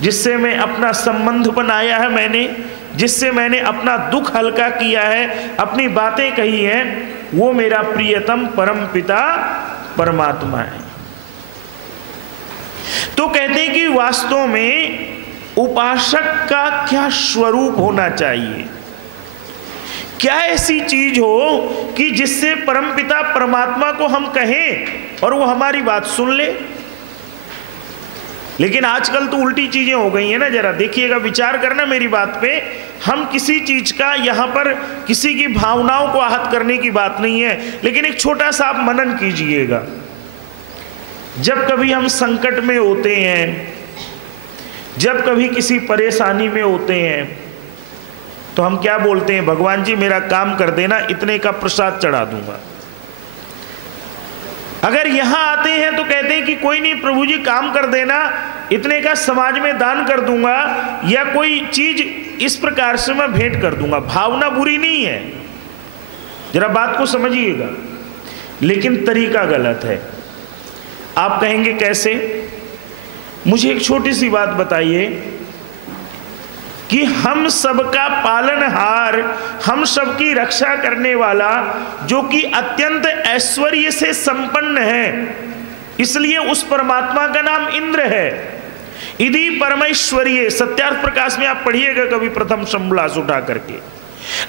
जिससे मैं अपना संबंध बनाया है मैंने, जिससे मैंने अपना दुख हल्का किया है, अपनी बातें कही हैं, वो मेरा प्रियतम परम पिता परमात्मा है। तो कहते हैं कि वास्तव में उपासक का क्या स्वरूप होना चाहिए, क्या ऐसी चीज हो कि जिससे परमपिता परमात्मा को हम कहें और वो हमारी बात सुन ले। लेकिन आजकल तो उल्टी चीजें हो गई हैं ना, जरा देखिएगा, विचार करना मेरी बात पे। हम किसी चीज का यहां पर किसी की भावनाओं को आहत करने की बात नहीं है, लेकिन एक छोटा सा आप मनन कीजिएगा। जब कभी हम संकट में होते हैं, जब कभी किसी परेशानी में होते हैं, तो हम क्या बोलते हैं? भगवान जी मेरा काम कर देना, इतने का प्रसाद चढ़ा दूंगा। अगर यहां आते हैं तो कहते हैं कि कोई नहीं प्रभु जी काम कर देना, इतने का समाज में दान कर दूंगा, या कोई चीज इस प्रकार से मैं भेंट कर दूंगा। भावना बुरी नहीं है, जरा बात को समझिएगा, लेकिन तरीका गलत है। आप कहेंगे कैसे? मुझे एक छोटी सी बात बताइए कि हम सबका पालनहार, हम सबकी रक्षा करने वाला, जो कि अत्यंत ऐश्वर्य से संपन्न है, इसलिए उस परमात्मा का नाम इंद्र है। यदि परमेश्वरीय, सत्यार्थ प्रकाश में आप पढ़िएगा कभी प्रथम शंभुलास उठा करके,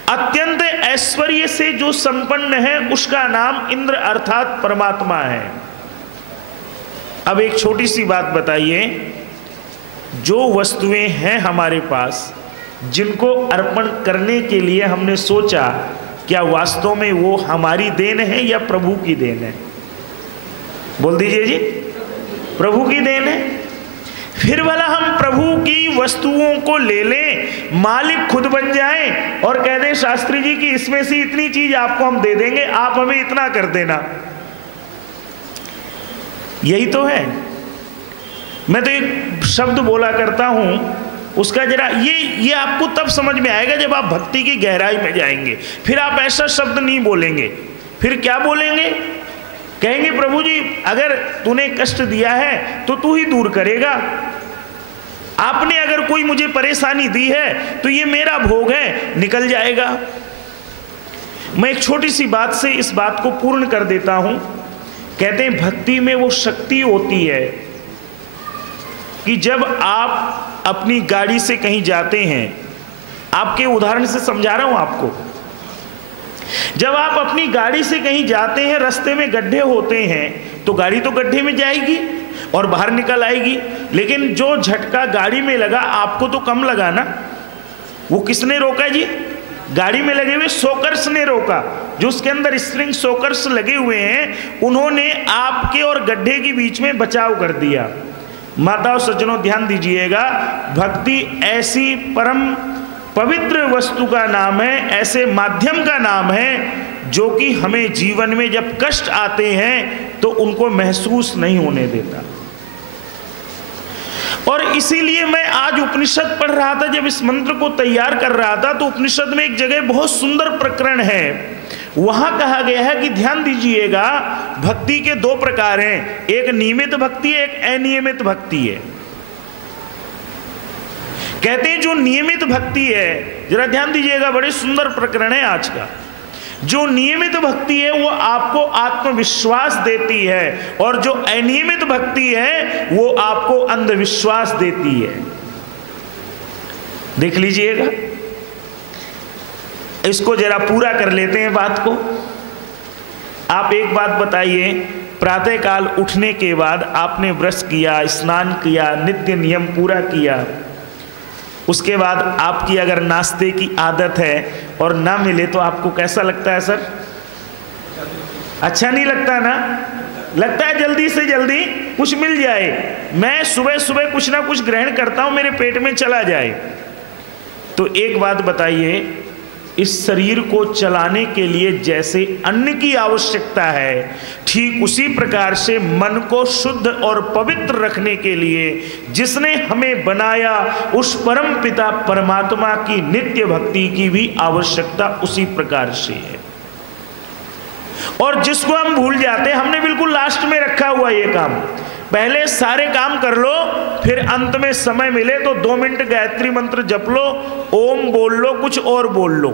अत्यंत ऐश्वर्य से जो संपन्न है उसका नाम इंद्र अर्थात परमात्मा है। अब एक छोटी सी बात बताइए, जो वस्तुएं हैं हमारे पास, जिनको अर्पण करने के लिए हमने सोचा, क्या वास्तव में वो हमारी देन है या प्रभु की देन है? बोल दीजिए जी, प्रभु की देन है। फिर भला हम प्रभु की वस्तुओं को ले लें, मालिक खुद बन जाएं और कह दें शास्त्री जी कि इसमें से इतनी चीज आपको हम दे देंगे, आप हमें इतना कर देना। यही तो है। मैं तो एक शब्द बोला करता हूं, उसका जरा ये आपको तब समझ में आएगा जब आप भक्ति की गहराई में जाएंगे। फिर आप ऐसा शब्द नहीं बोलेंगे। फिर क्या बोलेंगे? कहेंगे प्रभु जी अगर तूने कष्ट दिया है तो तू ही दूर करेगा, आपने अगर कोई मुझे परेशानी दी है तो ये मेरा भोग है, निकल जाएगा। मैं एक छोटी सी बात से इस बात को पूर्ण कर देता हूं। कहते हैं भक्ति में वो शक्ति होती है कि जब आप अपनी गाड़ी से कहीं जाते हैं, आपके उदाहरण से समझा रहा हूं आपको, जब आप अपनी गाड़ी से कहीं जाते हैं, रास्ते में गड्ढे होते हैं तो गाड़ी तो गड्ढे में जाएगी और बाहर निकल आएगी, लेकिन जो झटका गाड़ी में लगा आपको तो कम लगा ना। वो किसने रोका जी? गाड़ी में लगे हुए शॉकर्स ने रोका। जो उसके अंदर स्प्रिंग शॉकर्स लगे हुए हैं, उन्होंने आपके और गड्ढे के बीच में बचाव कर दिया। माताओं सज्जनों ध्यान दीजिएगा, भक्ति ऐसी परम पवित्र वस्तु का नाम है, ऐसे माध्यम का नाम है जो कि हमें जीवन में जब कष्ट आते हैं तो उनको महसूस नहीं होने देता। और इसीलिए मैं आज उपनिषद पढ़ रहा था, जब इस मंत्र को तैयार कर रहा था, तो उपनिषद में एक जगह बहुत सुंदर प्रकरण है। वहां कहा गया है कि ध्यान दीजिएगा, भक्ति के दो प्रकार हैं, एक नियमित भक्ति है, एक अनियमित भक्ति है। कहते हैं जो नियमित भक्ति है, जरा ध्यान दीजिएगा, बड़े सुंदर प्रकरण है आज का। जो नियमित भक्ति है वो आपको आत्मविश्वास देती है, और जो अनियमित भक्ति है वो आपको अंधविश्वास देती है। देख लीजिएगा, इसको जरा पूरा कर लेते हैं बात को। आप एक बात बताइए, प्रातःकाल उठने के बाद आपने ब्रश किया, स्नान किया, नित्य नियम पूरा किया, उसके बाद आपकी अगर नाश्ते की आदत है और ना मिले तो आपको कैसा लगता है सर? अच्छा नहीं लगता ना? लगता है जल्दी से जल्दी कुछ मिल जाए, मैं सुबह सुबह कुछ ना कुछ ग्रहण करता हूं, मेरे पेट में चला जाए। तो एक बात बताइए, इस शरीर को चलाने के लिए जैसे अन्न की आवश्यकता है, ठीक उसी प्रकार से मन को शुद्ध और पवित्र रखने के लिए जिसने हमें बनाया, उस परम पिता परमात्मा की नित्य भक्ति की भी आवश्यकता उसी प्रकार से है। और जिसको हम भूल जाते हैं, हमने बिल्कुल लास्ट में रखा हुआ ये काम, पहले सारे काम कर लो फिर अंत में समय मिले तो 2 मिनट गायत्री मंत्र जप लो, ओम बोल लो, कुछ और बोल लो।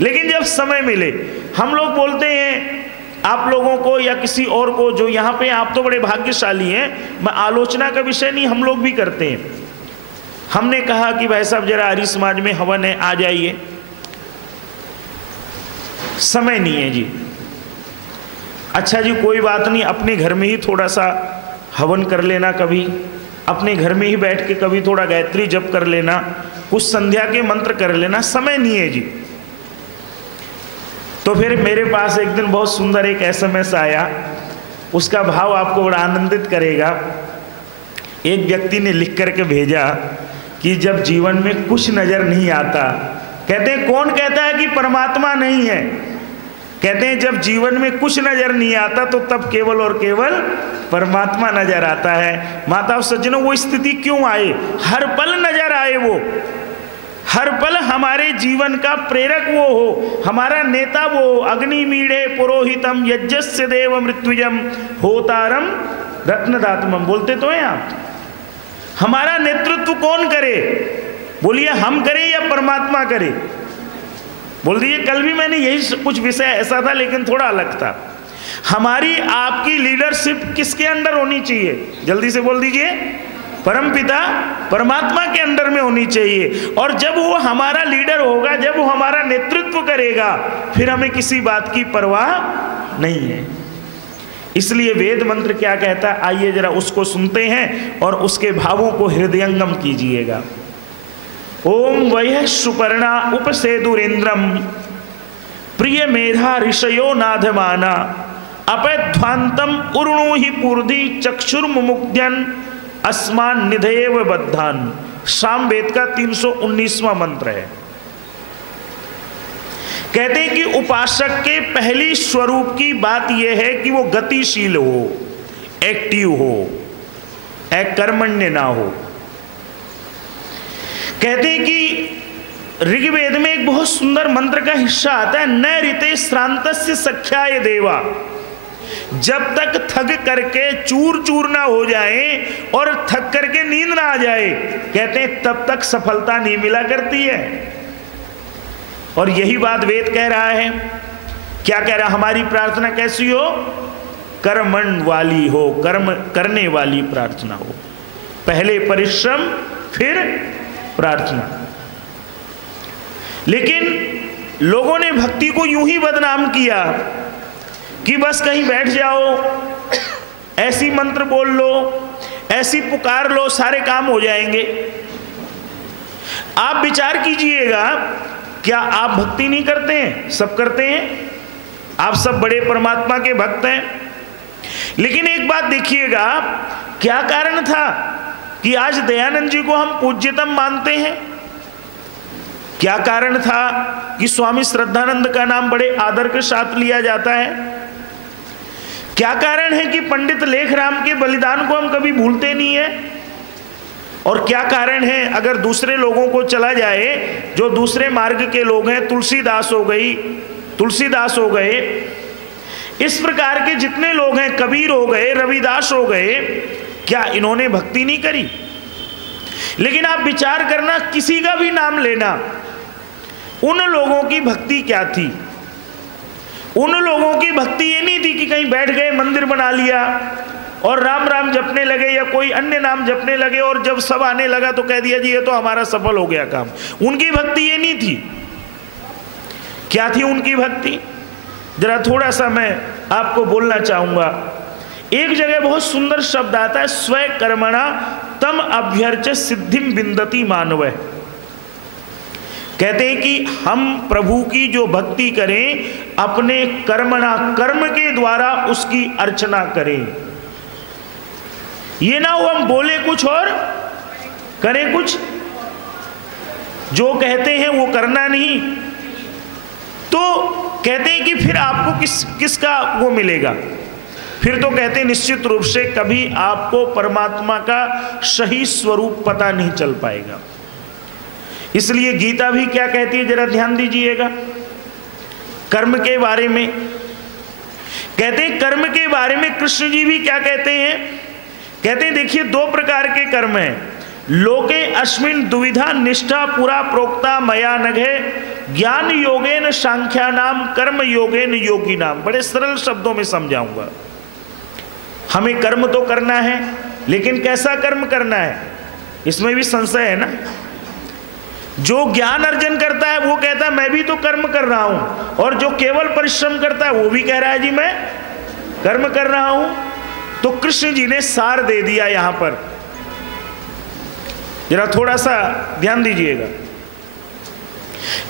लेकिन जब समय मिले, हम लोग बोलते हैं आप लोगों को या किसी और को जो यहाँ पे, आप तो बड़े भाग्यशाली हैं, मैं आलोचना का विषय नहीं, हम लोग भी करते हैं। हमने कहा कि भाई साहब जरा आर्य समाज में हवन है, आ जाइए। समय नहीं है जी। अच्छा जी कोई बात नहीं, अपने घर में ही थोड़ा सा हवन कर लेना, कभी अपने घर में ही बैठ के कभी थोड़ा गायत्री जप कर लेना, कुछ संध्या के मंत्र कर लेना। समय नहीं है जी। तो फिर मेरे पास एक दिन बहुत सुंदर एक SMS आया, उसका भाव आपको बड़ा आनंदित करेगा। एक व्यक्ति ने लिख करके भेजा कि जब जीवन में कुछ नजर नहीं आता, कहते हैं कौन कहता है कि परमात्मा नहीं है, कहते हैं जब जीवन में कुछ नजर नहीं आता तो तब केवल और केवल परमात्मा नजर आता है। माता और सज्जनों, वो स्थिति क्यों आए? हर पल नजर आए, वो हर पल हमारे जीवन का प्रेरक वो हो, हमारा नेता वो हो। अग्नि मीढ़े पुरोहितम यज्ञस्य देव मृत्युजम होतारम रत्नदातमम, बोलते तो हैं आप। हमारा नेतृत्व कौन करे? बोलिए हम करें या परमात्मा करे? बोल दीजिए। कल भी मैंने यही कुछ विषय ऐसा था लेकिन थोड़ा अलग था। हमारी आपकी लीडरशिप किसके अंडर होनी चाहिए? जल्दी से बोल दीजिए। परमपिता परमात्मा के अंडर में होनी चाहिए। और जब वो हमारा लीडर होगा, जब वो हमारा नेतृत्व करेगा, फिर हमें किसी बात की परवाह नहीं है। इसलिए वेद मंत्र क्या कहता है, आइए जरा उसको सुनते हैं और उसके भावों को हृदयंगम कीजिएगा। ओम वह सुपर्णा उपसेदुरेन्द्रम प्रिय मेधा ऋषयो नाधमाना अपध्वांतम उर्णु ही पूर्धि चक्षुर्मुमुग्ध्यन अस्मान निधेव बद्धान। सामवेद का 319वां मंत्र है। कहते हैं कि उपासक के पहली स्वरूप की बात यह है कि वो गतिशील हो, एक्टिव हो, कर्मण्य ना हो। कहते हैं कि ऋग्वेद में एक बहुत सुंदर मंत्र का हिस्सा आता है, न ऋते श्रांतस्य सख्याय देवा। जब तक थक करके चूर चूर ना हो जाए और थक करके नींद ना आ जाए, कहते हैं तब तक सफलता नहीं मिला करती है। और यही बात वेद कह रहा है। क्या कह रहा? हमारी प्रार्थना कैसी हो? कर्मण वाली हो, कर्म करने वाली प्रार्थना हो। पहले परिश्रम फिर प्रार्थना। लेकिन लोगों ने भक्ति को यूं ही बदनाम किया कि बस कहीं बैठ जाओ, ऐसी मंत्र बोल लो, ऐसी पुकार लो, सारे काम हो जाएंगे। आप विचार कीजिएगा, क्या आप भक्ति नहीं करते हैं? सब करते हैं। आप सब बड़े परमात्मा के भक्त हैं। लेकिन एक बात देखिएगा, क्या कारण था कि आज दयानंद जी को हम पूज्यतम मानते हैं? क्या कारण था कि स्वामी श्रद्धानंद का नाम बड़े आदर के साथ लिया जाता है? क्या कारण है कि पंडित लेखराम के बलिदान को हम कभी भूलते नहीं है? और क्या कारण है, अगर दूसरे लोगों को चला जाए, जो दूसरे मार्ग के लोग हैं, तुलसीदास हो गई, तुलसीदास हो गए, इस प्रकार के जितने लोग हैं, कबीर हो गए, रविदास हो गए, क्या इन्होंने भक्ति नहीं करी? लेकिन आप विचार करना, किसी का भी नाम लेना, उन लोगों की भक्ति क्या थी? उन लोगों की भक्ति ये नहीं थी कि कहीं बैठ गए, मंदिर बना लिया और राम राम जपने लगे या कोई अन्य नाम जपने लगे और जब सब आने लगा तो कह दिया जी ये तो हमारा सफल हो गया काम। उनकी भक्ति ये नहीं थी। क्या थी उनकी भक्ति? जरा थोड़ा सा मैं आपको बोलना चाहूंगा। एक जगह बहुत सुंदर शब्द आता है, स्वय कर्मणा तम अभ्यर्च सिद्धिम विन्दति मानव। कहते हैं कि हम प्रभु की जो भक्ति करें, अपने कर्मणा, कर्म के द्वारा उसकी अर्चना करें। ये ना हो हम बोले कुछ और करें कुछ, जो कहते हैं वो करना नहीं। तो कहते हैं कि फिर आपको किसका वो मिलेगा? फिर तो कहते हैं निश्चित रूप से कभी आपको परमात्मा का सही स्वरूप पता नहीं चल पाएगा। इसलिए गीता भी क्या कहती है, जरा ध्यान दीजिएगा, कर्म के बारे में। कहते हैं कर्म के बारे में कृष्ण जी भी क्या कहते हैं? कहते हैं देखिए दो प्रकार के कर्म हैं। लोके अस्मिन दुविधा निष्ठा पुरा प्रोक्ता मया नघे ज्ञान योगेन सांख्या नाम कर्म योगेन योगी नाम। बड़े सरल शब्दों में समझाऊंगा। हमें कर्म तो करना है, लेकिन कैसा कर्म करना है इसमें भी संशय है ना। जो ज्ञान अर्जन करता है वो कहता है मैं भी तो कर्म कर रहा हूं, और जो केवल परिश्रम करता है वो भी कह रहा है जी मैं कर्म कर रहा हूं। तो कृष्ण जी ने सार दे दिया यहां पर, जरा थोड़ा सा ध्यान दीजिएगा।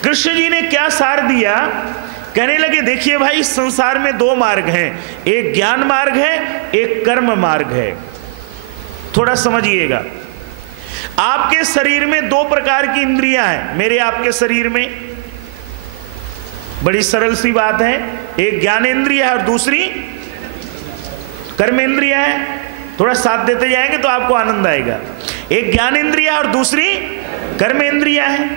कृष्ण जी ने क्या सार दिया, कहने लगे देखिए भाई संसार में दो मार्ग हैं, एक ज्ञान मार्ग है, एक कर्म मार्ग है। थोड़ा समझिएगा। आपके शरीर में दो प्रकार की इंद्रियां हैं, मेरे आपके शरीर में। बड़ी सरल सी बात है, एक ज्ञानेंद्रिय है और दूसरी कर्मेंद्रिय है। थोड़ा साथ देते जाएंगे तो आपको आनंद आएगा। एक ज्ञानेंद्रिय और दूसरी कर्मेंद्रिय है।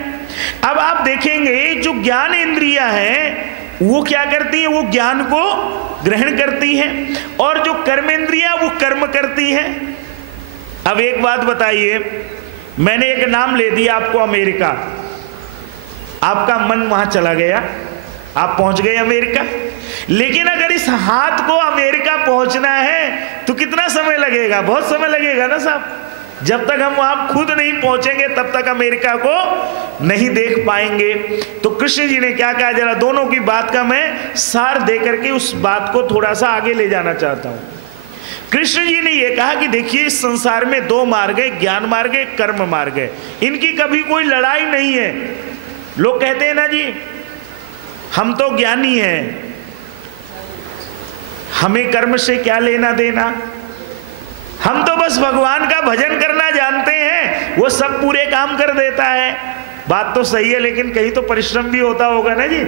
अब आप देखेंगे जो ज्ञानेंद्रिय है वो क्या करती है, वो ज्ञान को ग्रहण करती है, और जो कर्मेंद्रिय वो कर्म करती है। अब एक बात बताइए, मैंने एक नाम ले दिया आपको अमेरिका, आपका मन वहां चला गया, आप पहुंच गए अमेरिका। लेकिन अगर इस हाथ को अमेरिका पहुंचना है तो कितना समय लगेगा, बहुत समय लगेगा ना साहब। जब तक हम वहां खुद नहीं पहुंचेंगे तब तक अमेरिका को नहीं देख पाएंगे। तो कृष्ण जी ने क्या कहा, जरा दोनों की बात का मैं सार दे करके उस बात को थोड़ा सा आगे ले जाना चाहता हूं। कृष्ण जी ने यह कहा कि देखिए इस संसार में दो मार्ग है, ज्ञान मार्ग है, कर्म मार्ग है। इनकी कभी कोई लड़ाई नहीं है। लोग कहते हैं ना जी हम तो ज्ञानी हैं, हमें कर्म से क्या लेना देना, हम तो बस भगवान का भजन करना जानते हैं, वो सब पूरे काम कर देता है। बात तो सही है, लेकिन कहीं तो परिश्रम भी होता होगा ना जी।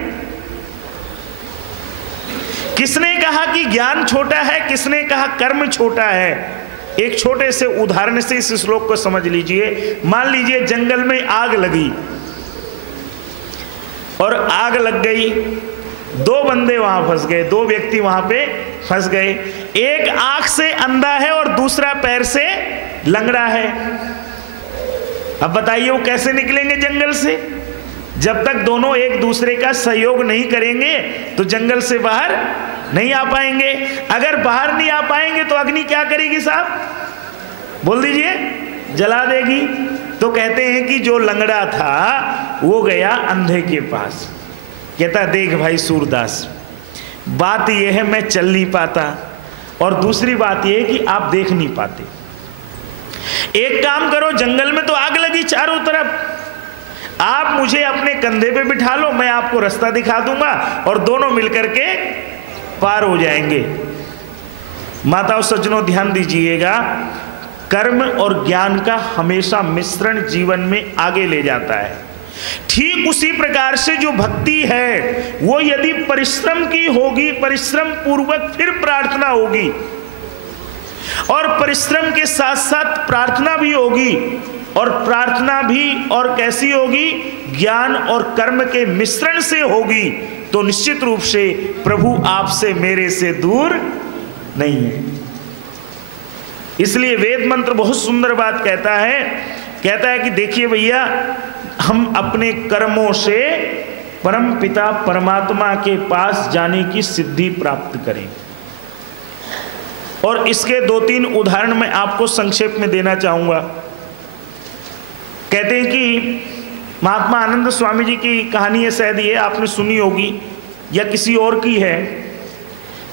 किसने कहा कि ज्ञान छोटा है, किसने कहा कर्म छोटा है। एक छोटे से उदाहरण से इस श्लोक को समझ लीजिए। मान लीजिए जंगल में आग लगी और आग लग गई, दो बंदे वहां फंस गए, दो व्यक्ति वहां पे फंस गए। एक आंख से अंधा है और दूसरा पैर से लंगड़ा है। अब बताइए वो कैसे निकलेंगे जंगल से। जब तक दोनों एक दूसरे का सहयोग नहीं करेंगे तो जंगल से बाहर नहीं आ पाएंगे। अगर बाहर नहीं आ पाएंगे तो अग्नि क्या करेगी साहब, बोल दीजिए, जला देगी। तो कहते हैं कि जो लंगड़ा था वो गया अंधे के पास, कहता देख भाई सूरदास, बात यह है मैं चल नहीं पाता, और दूसरी बात यह है कि आप देख नहीं पाते। एक काम करो, जंगल में तो आग लगी चारों तरफ, आप मुझे अपने कंधे पे बिठा लो, मैं आपको रास्ता दिखा दूंगा और दोनों मिलकर के पार हो जाएंगे। माताओं सज्जनों ध्यान दीजिएगा, कर्म और ज्ञान का हमेशा मिश्रण जीवन में आगे ले जाता है। ठीक उसी प्रकार से जो भक्ति है वो यदि परिश्रम की होगी, परिश्रम पूर्वक फिर प्रार्थना होगी, और परिश्रम के साथ साथ प्रार्थना भी होगी, और प्रार्थना भी और कैसी होगी, ज्ञान और कर्म के मिश्रण से होगी, तो निश्चित रूप से प्रभु आपसे मेरे से दूर नहीं है। इसलिए वेद मंत्र बहुत सुंदर बात कहता है कि देखिए भैया, हम अपने कर्मों से परम पिता परमात्मा के पास जाने की सिद्धि प्राप्त करें। और इसके दो तीन उदाहरण मैं आपको संक्षेप में देना चाहूंगा। कहते हैं कि महात्मा आनंद स्वामी जी की कहानी है, शायद ये आपने सुनी होगी या किसी और की है,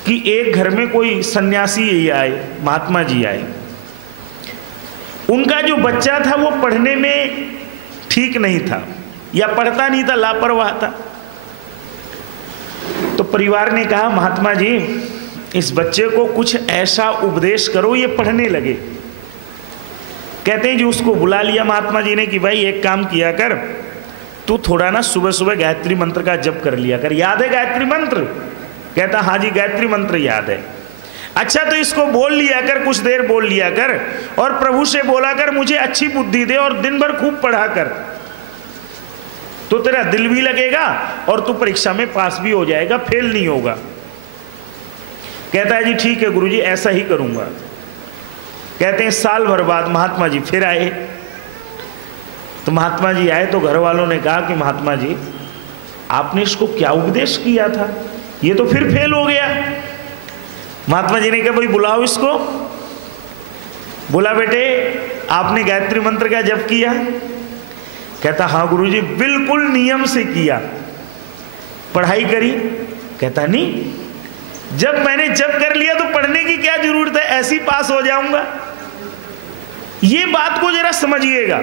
कि एक घर में कोई सन्यासी आए, महात्मा जी आए। उनका जो बच्चा था वो पढ़ने में ठीक नहीं था या पढ़ता नहीं था, लापरवाह था। तो परिवार ने कहा महात्मा जी इस बच्चे को कुछ ऐसा उपदेश करो ये पढ़ने लगे। कहते हैं जी उसको बुला लिया महात्मा जी ने कि भाई एक काम किया कर, तू थोड़ा ना सुबह सुबह गायत्री मंत्र का जप कर लिया कर। याद है गायत्री मंत्र? कहता हाँ जी गायत्री मंत्र याद है। अच्छा तो इसको बोल लिया कर, कुछ देर बोल लिया कर, और प्रभु से बोला कर मुझे अच्छी बुद्धि दे और दिन भर खूब पढ़ा कर, तो तेरा दिल भी लगेगा और तू परीक्षा में पास भी हो जाएगा, फेल नहीं होगा। कहता है जी ठीक है गुरुजी ऐसा ही करूंगा। कहते हैं साल भर बाद महात्मा जी फिर आए। तो महात्मा जी आए तो घर वालों ने कहा कि महात्मा जी आपने इसको क्या उपदेश किया था, ये तो फिर फेल हो गया। महात्मा जी ने कहा भाई बुलाओ इसको। बोला बेटे आपने गायत्री मंत्र का जप किया? कहता हाँ गुरुजी बिल्कुल नियम से किया। पढ़ाई करी? कहता नहीं, जब मैंने जप कर लिया तो पढ़ने की क्या जरूरत है, ऐसी पास हो जाऊंगा। ये बात को जरा समझिएगा।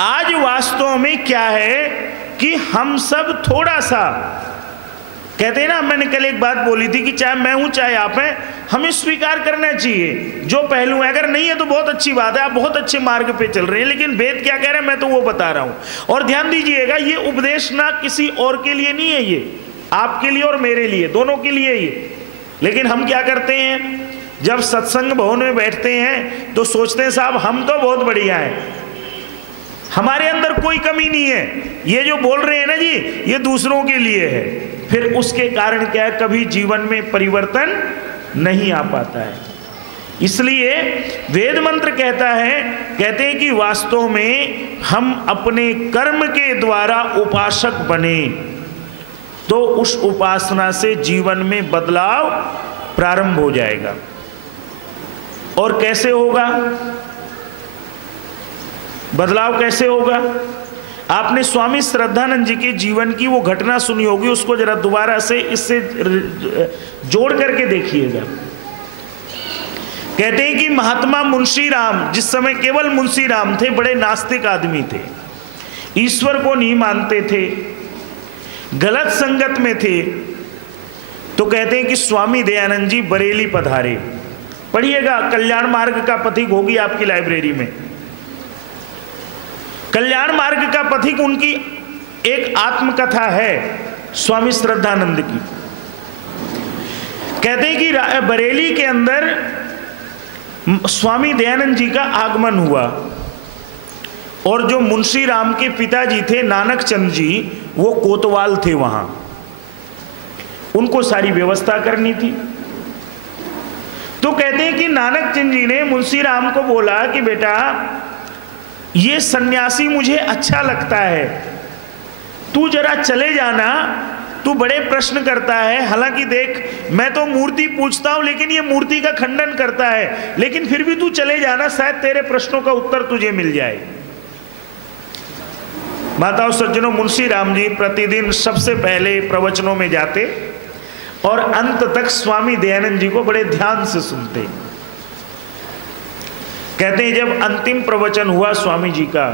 आज वास्तव में क्या है कि हम सब थोड़ा सा कहते हैं ना, मैंने कल एक बात बोली थी कि चाहे मैं हूं चाहे आप हैं, हमें स्वीकार करना चाहिए जो पहलू है। अगर नहीं है तो बहुत अच्छी बात है, आप बहुत अच्छे मार्ग पे चल रहे हैं, लेकिन वेद क्या कह रहे हैं मैं तो वो बता रहा हूं। और ध्यान दीजिएगा ये उपदेश ना किसी और के लिए नहीं है, ये आपके लिए और मेरे लिए, दोनों के लिए ये। लेकिन हम क्या करते हैं, जब सत्संग भवन में बैठते हैं तो सोचते हैं साहब हम तो बहुत बढ़िया हैं, हमारे अंदर कोई कमी नहीं है, ये जो बोल रहे हैं ना जी ये दूसरों के लिए है। फिर उसके कारण क्या है, कभी जीवन में परिवर्तन नहीं आ पाता है। इसलिए वेद मंत्र कहता है, कहते हैं कि वास्तव में हम अपने कर्म के द्वारा उपासक बने तो उस उपासना से जीवन में बदलाव प्रारंभ हो जाएगा। और कैसे होगा बदलाव, कैसे होगा? आपने स्वामी श्रद्धानंद जी के जीवन की वो घटना सुनी होगी, उसको जरा दोबारा से इससे जोड़ करके देखिएगा। कहते हैं कि महात्मा मुंशी राम, जिस समय केवल मुंशी राम थे, बड़े नास्तिक आदमी थे, ईश्वर को नहीं मानते थे, गलत संगत में थे। तो कहते हैं कि स्वामी दयानंद जी बरेली पधारे। पढ़िएगा, कल्याण मार्ग का पथिक होगी आपकी लाइब्रेरी में। कल्याण मार्ग का पथिक उनकी एक आत्मकथा है स्वामी श्रद्धानंद की। कहते हैं कि बरेली के अंदर स्वामी दयानंद जी का आगमन हुआ और जो मुंशी राम के पिताजी थे नानक चंद जी, वो कोतवाल थे, वहां उनको सारी व्यवस्था करनी थी। तो कहते हैं कि नानक चंद जी ने मुंशी राम को बोला कि बेटा ये सन्यासी मुझे अच्छा लगता है, तू जरा चले जाना, तू बड़े प्रश्न करता है। हालांकि देख मैं तो मूर्ति पूछता हूं लेकिन ये मूर्ति का खंडन करता है, लेकिन फिर भी तू चले जाना, शायद तेरे प्रश्नों का उत्तर तुझे मिल जाए। माताओं सज्जनों, मुंशी राम जी प्रतिदिन सबसे पहले प्रवचनों में जाते और अंत तक स्वामी दयानंद जी को बड़े ध्यान से सुनते। कहते हैं जब अंतिम प्रवचन हुआ स्वामी जी का,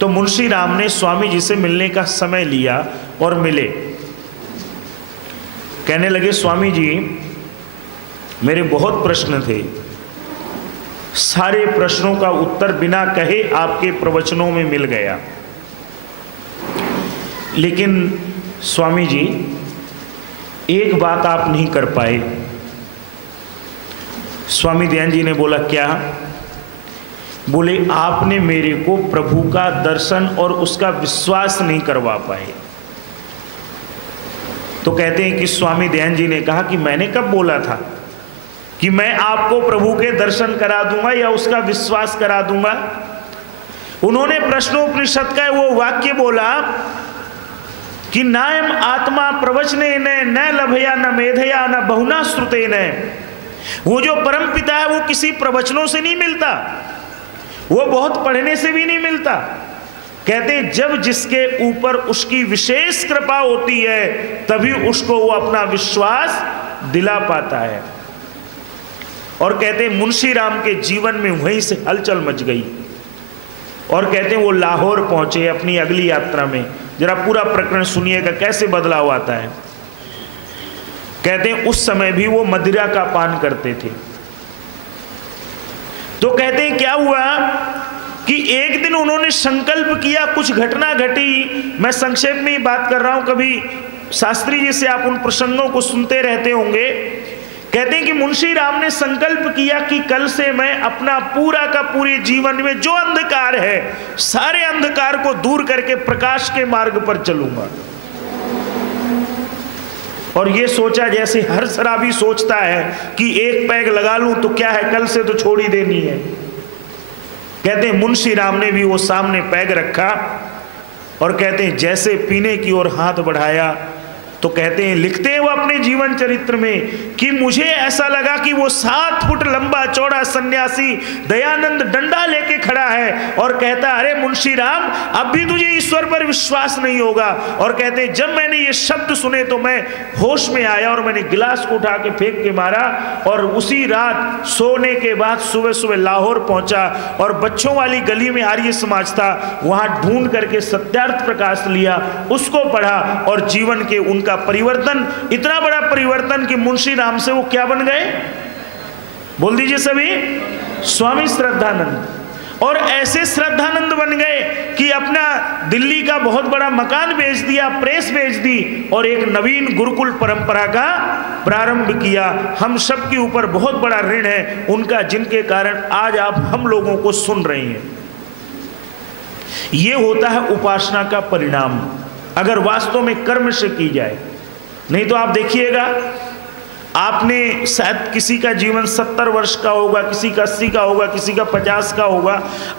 तो मुंशी राम ने स्वामी जी से मिलने का समय लिया और मिले। कहने लगे स्वामी जी मेरे बहुत प्रश्न थे, सारे प्रश्नों का उत्तर बिना कहे आपके प्रवचनों में मिल गया, लेकिन स्वामी जी एक बात आप नहीं कर पाए। स्वामी दयानंद जी ने बोला क्या? बोले आपने मेरे को प्रभु का दर्शन और उसका विश्वास नहीं करवा पाए। तो कहते हैं कि स्वामी दयानंद जी ने कहा कि मैंने कब बोला था कि मैं आपको प्रभु के दर्शन करा दूंगा या उसका विश्वास करा दूंगा? उन्होंने प्रश्नोपनिषद का वो वाक्य बोला कि नायम आत्मा प्रवचने न लभया न मेधया न बहुना श्रुते न। वो जो परम पिता है वो किसी प्रवचनों से नहीं मिलता, वो बहुत पढ़ने से भी नहीं मिलता। कहते जब जिसके ऊपर उसकी विशेष कृपा होती है तभी उसको वो अपना विश्वास दिला पाता है। और कहते मुंशी राम के जीवन में वहीं से हलचल मच गई और कहते वो लाहौर पहुंचे अपनी अगली यात्रा में। जरा पूरा प्रकरण सुनिएगा कैसे बदलाव आता है। कहते हैं उस समय भी वो मदिरा का पान करते थे। तो कहते हैं क्या हुआ कि एक दिन उन्होंने संकल्प किया, कुछ घटना घटी, मैं संक्षेप में ही बात कर रहा हूं, कभी शास्त्री जी से आप उन प्रसंगों को सुनते रहते होंगे। कहते हैं कि मुंशी राम ने संकल्प किया कि कल से मैं अपना पूरा का पूरे जीवन में जो अंधकार है सारे अंधकार को दूर करके प्रकाश के मार्ग पर चलूंगा। और ये सोचा जैसे हर शराबी सोचता है कि एक पैग लगा लूं तो क्या है, कल से तो छोड़ ही देनी है। कहते हैं मुंशी राम ने भी वो सामने पैग रखा और कहते हैं जैसे पीने की ओर हाथ बढ़ाया तो कहते हैं, लिखते हैं वो अपने जीवन चरित्र में कि मुझे ऐसा लगा कि वो 7 फुट लंबा चौड़ा सन्यासी दयानंद डंडा लेके खड़ा है और कहता, अरे मुंशी राम, अब भी तुझे ईश्वर पर विश्वास नहीं होगा। और कहते हैं जब मैंने ये शब्द सुने तो मैं होश में आया और मैंने गिलास को उठा के फेंक के मारा और उसी रात सोने के बाद सुबह सुबह लाहौर पहुंचा और बच्चों वाली गली में आर्य समाज था, वहां ढूंढ करके सत्यार्थ प्रकाश लिया, उसको पढ़ा और जीवन के उनका परिवर्तन, इतना बड़ा परिवर्तन कि मुंशी राम से वो क्या बन गए, बोल दीजिए सभी, स्वामी श्रद्धानंद। और ऐसे श्रद्धानंद बन गए कि अपना दिल्ली का बहुत बड़ा मकान बेच दिया, प्रेस बेच दी और एक नवीन गुरुकुल परंपरा का प्रारंभ किया। हम सब के ऊपर बहुत बड़ा ऋण है उनका, जिनके कारण आज आप हम लोगों को सुन रहे हैं। ये होता है उपासना का परिणाम, अगर वास्तव में कर्म से की जाए। नहीं तो आप देखिएगा, आपने शायद किसी का जीवन 70 वर्ष का होगा, किसी का 80 का होगा, किसी का 50 का होगा,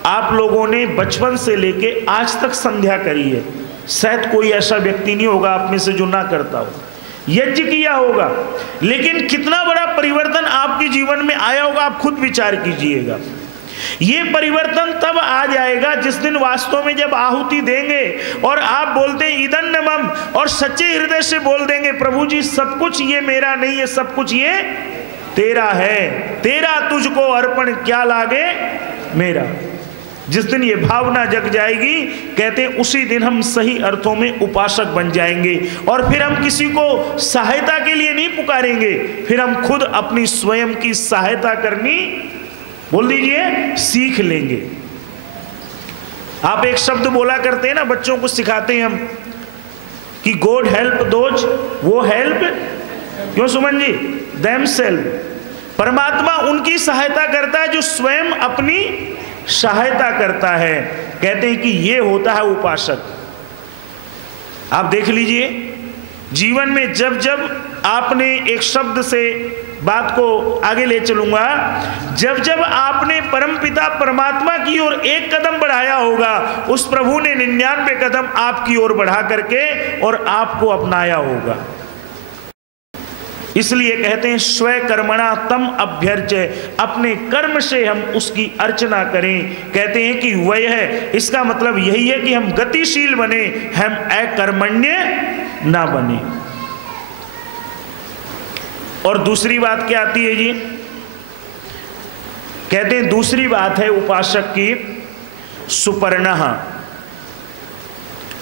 आप लोगों ने बचपन से लेके आज तक संध्या करी है। शायद कोई ऐसा व्यक्ति नहीं होगा आप में से जो ना करता हो, यज्ञ किया होगा, लेकिन कितना बड़ा परिवर्तन आपके जीवन में आया होगा, आप खुद विचार कीजिएगा। ये परिवर्तन तब आ जाएगा जिस दिन वास्तव में जब आहुति देंगे और आप बोलते हैं इदन्नमम, और सच्चे हृदय से बोल देंगे, प्रभु जी सब कुछ ये मेरा नहीं है, सब कुछ ये तेरा है, तेरा तुझको अर्पण क्या लागे मेरा। जिस दिन ये भावना जग जाएगी, कहते हैं उसी दिन हम सही अर्थों में उपासक बन जाएंगे और फिर हम किसी को सहायता के लिए नहीं पुकारेंगे, फिर हम खुद अपनी स्वयं की सहायता करनी, बोल दीजिए, सीख लेंगे। आप एक शब्द बोला करते हैं ना, बच्चों को सिखाते हैं हम कि गॉड हेल्प दोज वो हेल्प, क्यों सुमन जी, देमसेल्फ। परमात्मा उनकी सहायता करता है जो स्वयं अपनी सहायता करता है। कहते हैं कि ये होता है उपासक। आप देख लीजिए जीवन में जब जब आपने एक शब्द से बात को आगे ले चलूंगा, जब जब आपने परमपिता परमात्मा की ओर एक कदम बढ़ाया होगा, उस प्रभु ने 99 कदम आपकी ओर बढ़ा करके और आपको अपनाया होगा। इसलिए कहते हैं स्वयं कर्मणा तम अभ्यर्च्य, अपने कर्म से हम उसकी अर्चना करें। कहते हैं कि वह है, इसका मतलब यही है कि हम गतिशील बने, हम अकर्मण्य ना बने। और दूसरी बात क्या आती है जी, कहते हैं दूसरी बात है उपासक की सुपर्णः,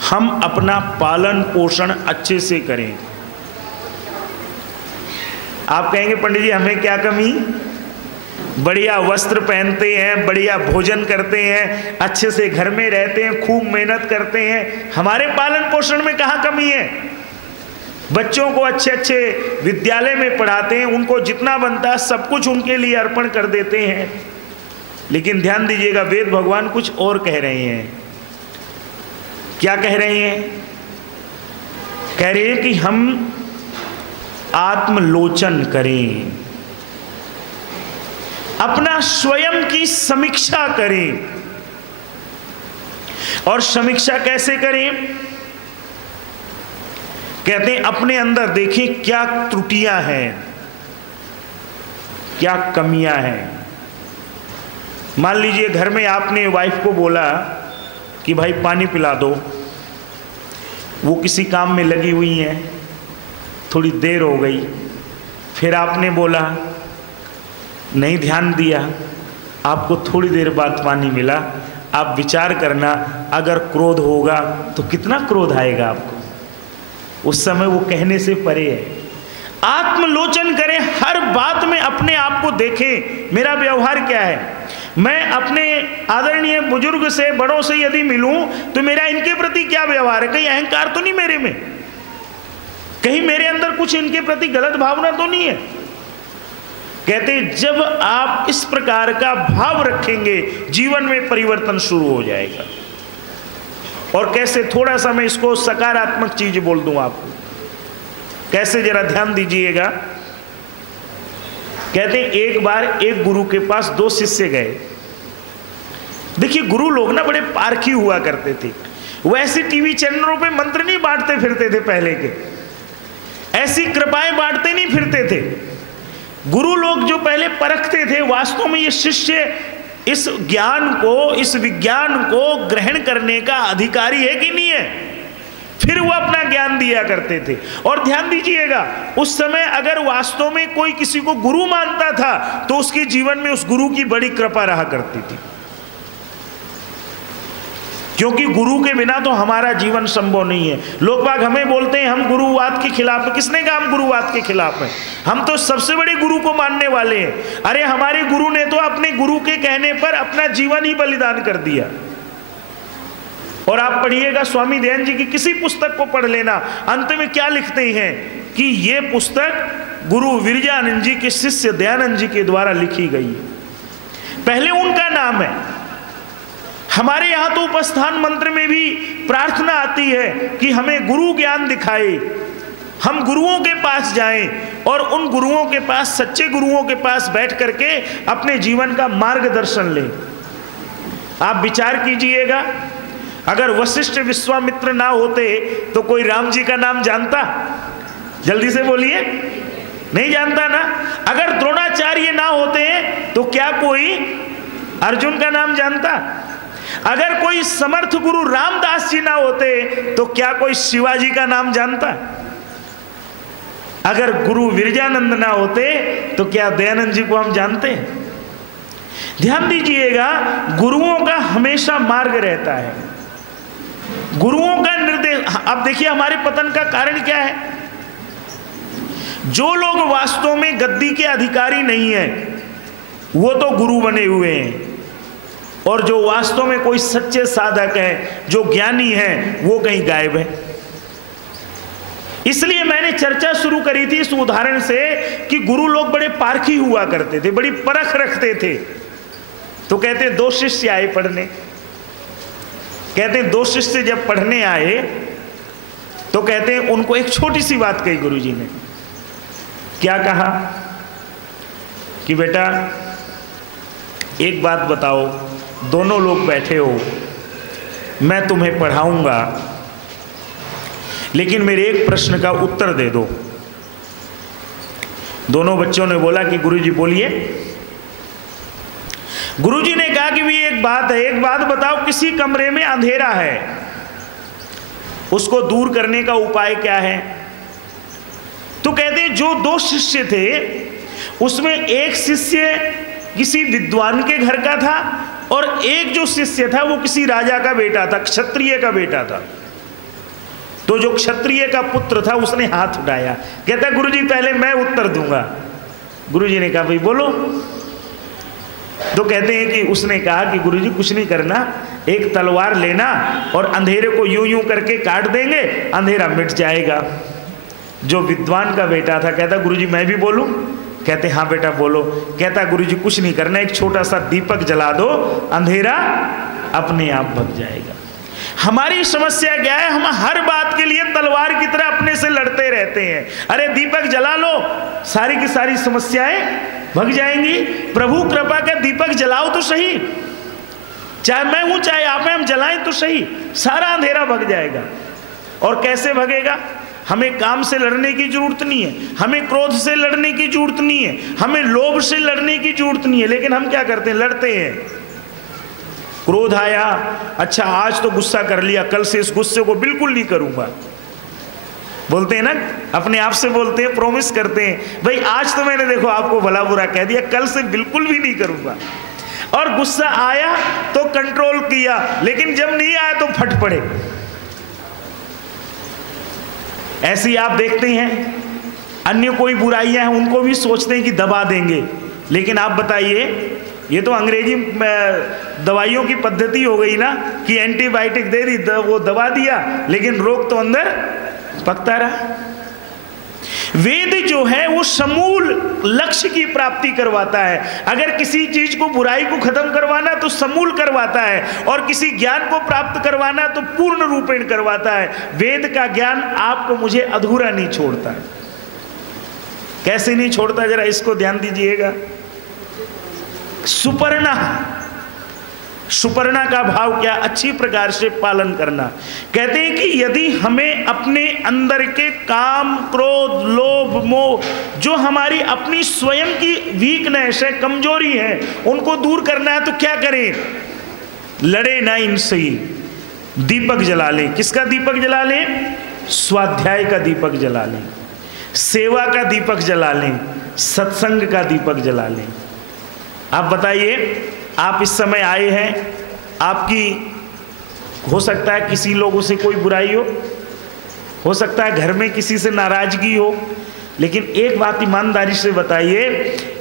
हम अपना पालन पोषण अच्छे से करें। आप कहेंगे पंडित जी हमें क्या कमी, बढ़िया वस्त्र पहनते हैं, बढ़िया भोजन करते हैं, अच्छे से घर में रहते हैं, खूब मेहनत करते हैं, हमारे पालन पोषण में कहाँ कमी है। बच्चों को अच्छे अच्छे विद्यालय में पढ़ाते हैं, उनको जितना बनता है सब कुछ उनके लिए अर्पण कर देते हैं। लेकिन ध्यान दीजिएगा, वेद भगवान कुछ और कह रहे हैं। क्या कह रहे हैं? कह रहे हैं कि हम आत्मलोचन करें, अपना स्वयं की समीक्षा करें। और समीक्षा कैसे करें? कहते हैं अपने अंदर देखें क्या त्रुटियां हैं, क्या कमियां हैं। मान लीजिए घर में आपने वाइफ को बोला कि भाई पानी पिला दो, वो किसी काम में लगी हुई हैं, थोड़ी देर हो गई, फिर आपने बोला, नहीं ध्यान दिया, आपको थोड़ी देर बाद पानी मिला। आप विचार करना, अगर क्रोध होगा तो कितना क्रोध आएगा आपको, उस समय वो कहने से परे है। आत्मलोचन करें, हर बात में अपने आप को देखें, मेरा व्यवहार क्या है। मैं अपने आदरणीय बुजुर्ग से, बड़ों से यदि मिलूं तो मेरा इनके प्रति क्या व्यवहार है, कहीं अहंकार तो नहीं मेरे में, कहीं मेरे अंदर कुछ इनके प्रति गलत भावना तो नहीं है। कहते जब आप इस प्रकार का भाव रखेंगे जीवन में परिवर्तन शुरू हो जाएगा। और कैसे, थोड़ा सा मैं इसको सकारात्मक चीज बोल दूं आपको। कैसे, जरा ध्यान दीजिएगा। कहते हैं एक बार एक गुरु के पास दो शिष्य गए। देखिए गुरु लोग ना बड़े पारखी हुआ करते थे। वैसे टीवी चैनलों पे मंत्र नहीं बांटते फिरते थे पहले के, ऐसी कृपाएं बांटते नहीं फिरते थे। गुरु लोग जो पहले परखते थे वास्तव में ये शिष्य इस ज्ञान को, इस विज्ञान को ग्रहण करने का अधिकारी है कि नहीं है, फिर वो अपना ज्ञान दिया करते थे। और ध्यान दीजिएगा, उस समय अगर वास्तव में कोई किसी को गुरु मानता था तो उसके जीवन में उस गुरु की बड़ी कृपा रहा करती थी, क्योंकि गुरु के बिना तो हमारा जीवन संभव नहीं है। लोग बाग हमें बोलते हैं हम गुरुवाद के खिलाफ है। किसने कहा हम गुरुवाद के खिलाफ हैं? हम तो सबसे बड़े गुरु को मानने वाले हैं। अरे हमारे गुरु ने तो अपने गुरु के कहने पर अपना जीवन ही बलिदान कर दिया। और आप पढ़िएगा स्वामी दयानंद जी की किसी पुस्तक को पढ़ लेना, अंत में क्या लिखते हैं कि ये पुस्तक गुरु विरजानंद जी के शिष्य दयानंद जी के द्वारा लिखी गई है। पहले उनका नाम है। हमारे यहाँ तो उपस्थान मंत्र में भी प्रार्थना आती है कि हमें गुरु ज्ञान दिखाए, हम गुरुओं के पास जाएं और उन गुरुओं के पास, सच्चे गुरुओं के पास बैठ करके अपने जीवन का मार्गदर्शन लें। आप विचार कीजिएगा, अगर वशिष्ठ विश्वामित्र ना होते तो कोई राम जी का नाम जानता? जल्दी से बोलिए, नहीं जानता ना। अगर द्रोणाचार्य ना होते तो क्या कोई अर्जुन का नाम जानता? अगर कोई समर्थ गुरु रामदास जी ना होते तो क्या कोई शिवाजी का नाम जानता? अगर गुरु विरजानंद ना होते तो क्या दयानंद जी को हम जानते? ध्यान दीजिएगा, गुरुओं का हमेशा मार्ग रहता है, गुरुओं का निर्देश। अब देखिए हमारे पतन का कारण क्या है? जो लोग वास्तव में गद्दी के अधिकारी नहीं है वो तो गुरु बने हुए हैं, और जो वास्तव में कोई सच्चे साधक हैं, जो ज्ञानी हैं, वो कहीं गायब है। इसलिए मैंने चर्चा शुरू करी थी इस उदाहरण से कि गुरु लोग बड़े पारखी हुआ करते थे, बड़ी परख रखते थे। तो कहते दो शिष्य आए पढ़ने। कहते हैं दो शिष्य जब पढ़ने आए तो कहते हैं उनको एक छोटी सी बात कही गुरुजी ने। क्या कहा कि बेटा एक बात बताओ, दोनों लोग बैठे हो, मैं तुम्हें पढ़ाऊंगा, लेकिन मेरे एक प्रश्न का उत्तर दे दो। दोनों बच्चों ने बोला कि गुरुजी बोलिए। गुरुजी ने कहा कि भी एक बात है, एक बात बताओ, किसी कमरे में अंधेरा है, उसको दूर करने का उपाय क्या है? तो कहते जो दो शिष्य थे उसमें एक शिष्य किसी विद्वान के घर का था और एक जो शिष्य था वो किसी राजा का बेटा था, क्षत्रिय का बेटा था। तो जो क्षत्रिय का पुत्र था उसने हाथ उठाया, कहता गुरुजी पहले मैं उत्तर दूंगा। गुरुजी ने कहा भाई बोलो। तो कहते हैं कि उसने कहा कि गुरुजी कुछ नहीं करना, एक तलवार लेना और अंधेरे को यूं यूं करके काट देंगे, अंधेरा मिट जाएगा। जो विद्वान का बेटा था कहता गुरुजी मैं भी बोलूं? कहते हाँ बेटा बोलो। कहता गुरुजी कुछ नहीं करना, एक छोटा सा दीपक जला दो, अंधेरा अपने आप भग जाएगा। हमारी समस्या क्या है, हम हर बात के लिए तलवार की तरह अपने से लड़ते रहते हैं। अरे दीपक जला लो, सारी की सारी समस्याएं भग जाएंगी। प्रभु कृपा का दीपक जलाओ तो सही, चाहे मैं हूं चाहे आप हैं, हम जलाएं तो सही, सारा अंधेरा भग जाएगा। और कैसे भगेगा? हमें काम से लड़ने की जरूरत नहीं है, हमें क्रोध से लड़ने की जरूरत नहीं है, हमें लोभ से लड़ने की जरूरत नहीं है, लेकिन हम क्या करते हैं? लड़ते हैं। क्रोध आया, अच्छा आज तो गुस्सा कर लिया, कल से इस गुस्से को बिल्कुल नहीं करूंगा। बोलते हैं ना, अपने आप से बोलते हैं, प्रॉमिस करते हैं भाई आज तो मैंने देखो आपको भला बुरा कह दिया, कल से बिल्कुल भी नहीं करूंगा। और गुस्सा आया तो कंट्रोल किया, लेकिन जब नहीं आया तो फट पड़े। ऐसी आप देखते हैं अन्य कोई बुराइयां हैं उनको भी सोचते हैं कि दबा देंगे, लेकिन आप बताइए, ये तो अंग्रेजी दवाइयों की पद्धति हो गई ना कि एंटीबायोटिक दे दी, वो दबा दिया, लेकिन रोग तो अंदर पकता रहा। वेद जो है वो समूल लक्ष्य की प्राप्ति करवाता है। अगर किसी चीज को, बुराई को खत्म करवाना तो समूल करवाता है, और किसी ज्ञान को प्राप्त करवाना तो पूर्ण रूपेण करवाता है। वेद का ज्ञान आपको मुझे अधूरा नहीं छोड़ता है। कैसे नहीं छोड़ता, जरा इसको ध्यान दीजिएगा। सुपर्णा, सुपर्णा का भाव क्या? अच्छी प्रकार से पालन करना। कहते हैं कि यदि हमें अपने अंदर के काम, क्रोध, लोभ, मोह, जो हमारी अपनी स्वयं की वीकनेस है, कमजोरी है, उनको दूर करना है तो क्या करें? लड़े ना इनसे, दीपक जला लें। किसका दीपक जला लें? स्वाध्याय का दीपक जला लें, सेवा का दीपक जला लें, सत्संग का दीपक जला लें। आप बताइए, आप इस समय आए हैं, आपकी हो सकता है किसी लोगों से कोई बुराई हो सकता है घर में किसी से नाराजगी हो, लेकिन एक बात ईमानदारी से बताइए,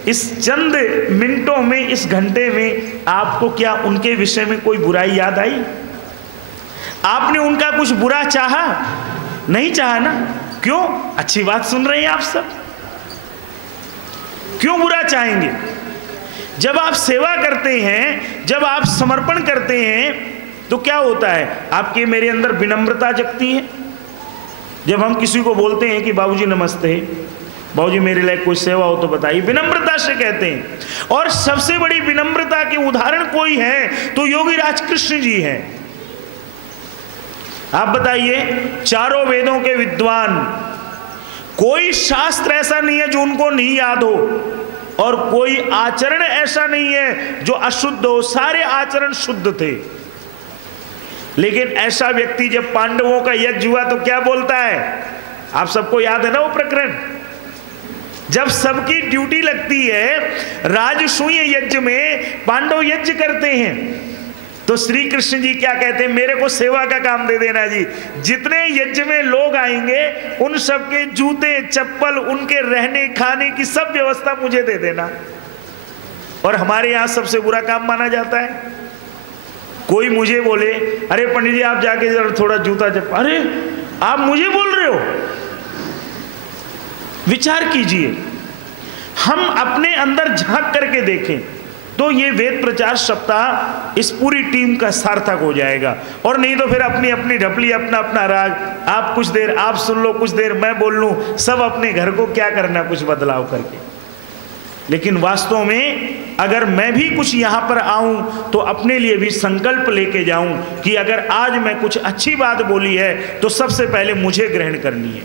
इस चंद मिनटों में, इस घंटे में आपको क्या उनके विषय में कोई बुराई याद आई? आपने उनका कुछ बुरा चाहा? नहीं चाहा ना। क्यों? अच्छी बात सुन रहे हैं आप सब, क्यों बुरा चाहेंगे? जब आप सेवा करते हैं, जब आप समर्पण करते हैं, तो क्या होता है? आपके मेरे अंदर विनम्रता जगती है। जब हम किसी को बोलते हैं कि बाबूजी नमस्ते, बाबूजी मेरे लिए कोई सेवा हो तो बताइए, विनम्रता से कहते हैं। और सबसे बड़ी विनम्रता के उदाहरण कोई है तो योगीराज कृष्ण जी हैं। आप बताइए, चारों वेदों के विद्वान, कोई शास्त्र ऐसा नहीं है जो उनको नहीं याद हो, और कोई आचरण ऐसा नहीं है जो अशुद्ध हो, सारे आचरण शुद्ध थे। लेकिन ऐसा व्यक्ति जब पांडवों का यज्ञ हुआ तो क्या बोलता है? आप सबको याद है ना वो प्रकरण, जब सबकी ड्यूटी लगती है, राजसूय यज्ञ में पांडव यज्ञ करते हैं, तो श्री कृष्ण जी क्या कहते हैं? मेरे को सेवा का काम दे देना जी, जितने यज्ञ में लोग आएंगे उन सबके जूते, चप्पल, उनके रहने खाने की सब व्यवस्था मुझे दे देना। और हमारे यहाँ सबसे बुरा काम माना जाता है, कोई मुझे बोले, अरे पंडित जी आप जाके जरा थोड़ा जूता चप्पल, अरे आप मुझे बोल रहे हो? विचार कीजिए, हम अपने अंदर झांक करके देखें तो ये वेद प्रचार सप्ताह इस पूरी टीम का सार्थक हो जाएगा। और नहीं तो फिर अपनी अपनी ढपली, अपना अपना राग, आप कुछ देर आप सुन लो, कुछ देर मैं बोल लूं, सब अपने घर को क्या करना कुछ बदलाव करके। लेकिन वास्तव में अगर मैं भी कुछ यहाँ पर आऊं तो अपने लिए भी संकल्प लेके जाऊं कि अगर आज मैं कुछ अच्छी बात बोली है तो सबसे पहले मुझे ग्रहण करनी है,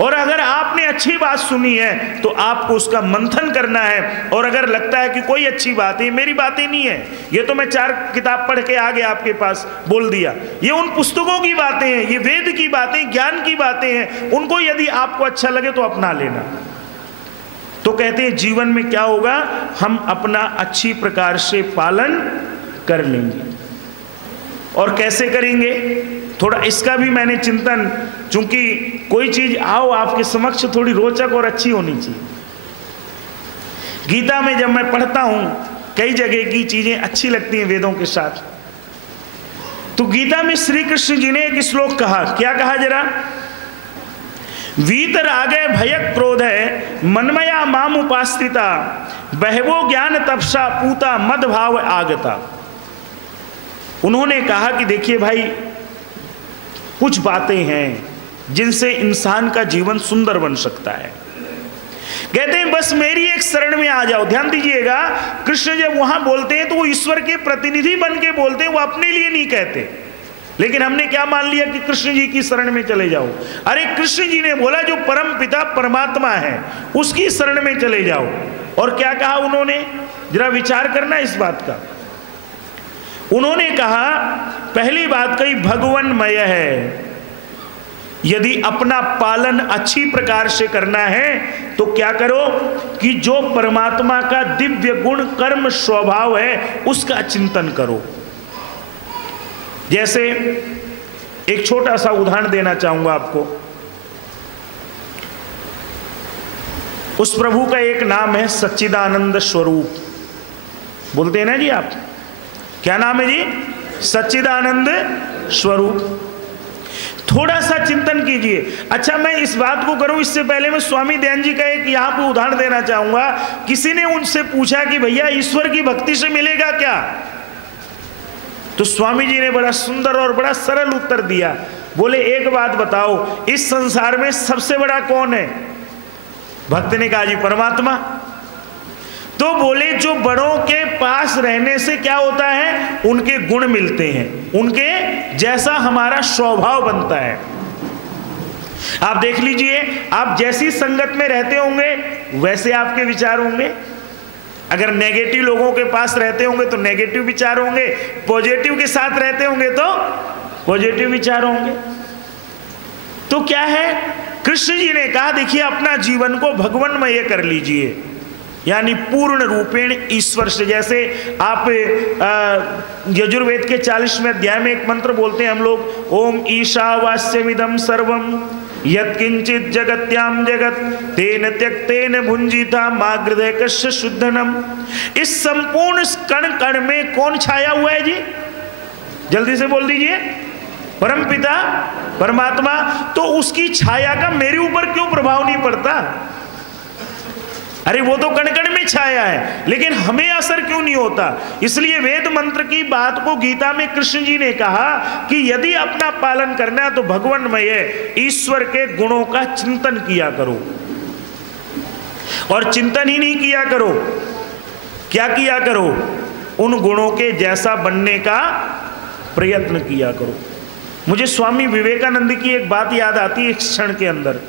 और अगर आपने अच्छी बात सुनी है तो आपको उसका मंथन करना है। और अगर लगता है कि कोई अच्छी बात है, मेरी बातें नहीं है, ये तो मैं 4 किताब पढ़ के आगे आपके पास बोल दिया, ये उन पुस्तकों की बातें हैं, ये वेद की बातें, ज्ञान की बातें हैं, उनको यदि आपको अच्छा लगे तो अपना लेना। तो कहते हैं जीवन में क्या होगा? हम अपना अच्छी प्रकार से पालन कर लेंगे। और कैसे करेंगे? थोड़ा इसका भी मैंने चिंतन, चूंकि कोई चीज आओ आपके समक्ष थोड़ी रोचक और अच्छी होनी चाहिए। गीता में जब मैं पढ़ता हूं, कई जगह की चीजें अच्छी लगती हैं वेदों के साथ। तो गीता में श्री कृष्ण जी ने एक श्लोक कहा, क्या कहा जरा? वीतरागे भय क्रोध है मनमया माम उपास्थिता, बहवो ज्ञान तपसा पूता मद भाव आगता। उन्होंने कहा कि देखिए भाई, कुछ बातें हैं जिनसे इंसान का जीवन सुंदर बन सकता है। कहते हैं बस मेरी एक शरण में आ जाओ। ध्यान दीजिएगा, कृष्ण जब वहां बोलते हैं तो वो ईश्वर के प्रतिनिधि बन के बोलते हैं, वो अपने लिए नहीं कहते। लेकिन हमने क्या मान लिया कि कृष्ण जी की शरण में चले जाओ। अरे कृष्ण जी ने बोला जो परम पिता परमात्मा है उसकी शरण में चले जाओ। और क्या कहा उन्होंने? जरा विचार करना इस बात का। उन्होंने कहा, पहली बात कही भगवन्मय है, यदि अपना पालन अच्छी प्रकार से करना है तो क्या करो कि जो परमात्मा का दिव्य गुण कर्म स्वभाव है उसका चिंतन करो। जैसे एक छोटा सा उदाहरण देना चाहूंगा आपको। उस प्रभु का एक नाम है सच्चिदानंद स्वरूप, बोलते हैं ना जी आप, क्या नाम है जी? सच्चिदानंद स्वरूप। थोड़ा सा चिंतन कीजिए। अच्छा, मैं इस बात को करूं इससे पहले मैं स्वामी दयानंद जी का एक यहां पे उदाहरण देना चाहूंगा। किसी ने उनसे पूछा कि भैया ईश्वर की भक्ति से मिलेगा क्या? तो स्वामी जी ने बड़ा सुंदर और बड़ा सरल उत्तर दिया। बोले एक बात बताओ, इस संसार में सबसे बड़ा कौन है? भक्त ने कहा जी परमात्मा। तो बोले जो बड़ों के पास रहने से क्या होता है, उनके गुण मिलते हैं, उनके जैसा हमारा स्वभाव बनता है। आप देख लीजिए, आप जैसी संगत में रहते होंगे वैसे आपके विचार होंगे। अगर नेगेटिव लोगों के पास रहते होंगे तो नेगेटिव विचार होंगे, पॉजिटिव के साथ रहते होंगे तो पॉजिटिव विचार होंगे। तो क्या है, कृष्ण जी ने कहा देखिए अपना जीवन को भगवानमय कर लीजिए, यानी पूर्ण रूपेण ईश्वर से। जैसे आप यजुर्वेद के 40वें अध्याय में एक मंत्र बोलते हैं हम लोग, ओम ईशावास्यमिदं सर्वम यत्किंचित जगत्याम जगत तेन त्यक्तेन भुंजिता माग्रदय कस्य शुद्धनम। इस संपूर्ण कण कण में कौन छाया हुआ है जी, जल्दी से बोल दीजिए, परमपिता परमात्मा। तो उसकी छाया का मेरे ऊपर क्यों प्रभाव नहीं पड़ता? अरे वो तो कण कण में छाया है, लेकिन हमें असर क्यों नहीं होता? इसलिए वेद मंत्र की बात को गीता में कृष्ण जी ने कहा कि यदि अपना पालन करना है तो भगवानमय ईश्वर के गुणों का चिंतन किया करो। और चिंतन ही नहीं किया करो, क्या किया करो, उन गुणों के जैसा बनने का प्रयत्न किया करो। मुझे स्वामी विवेकानंद की एक बात याद आती है इस क्षण के अंदर।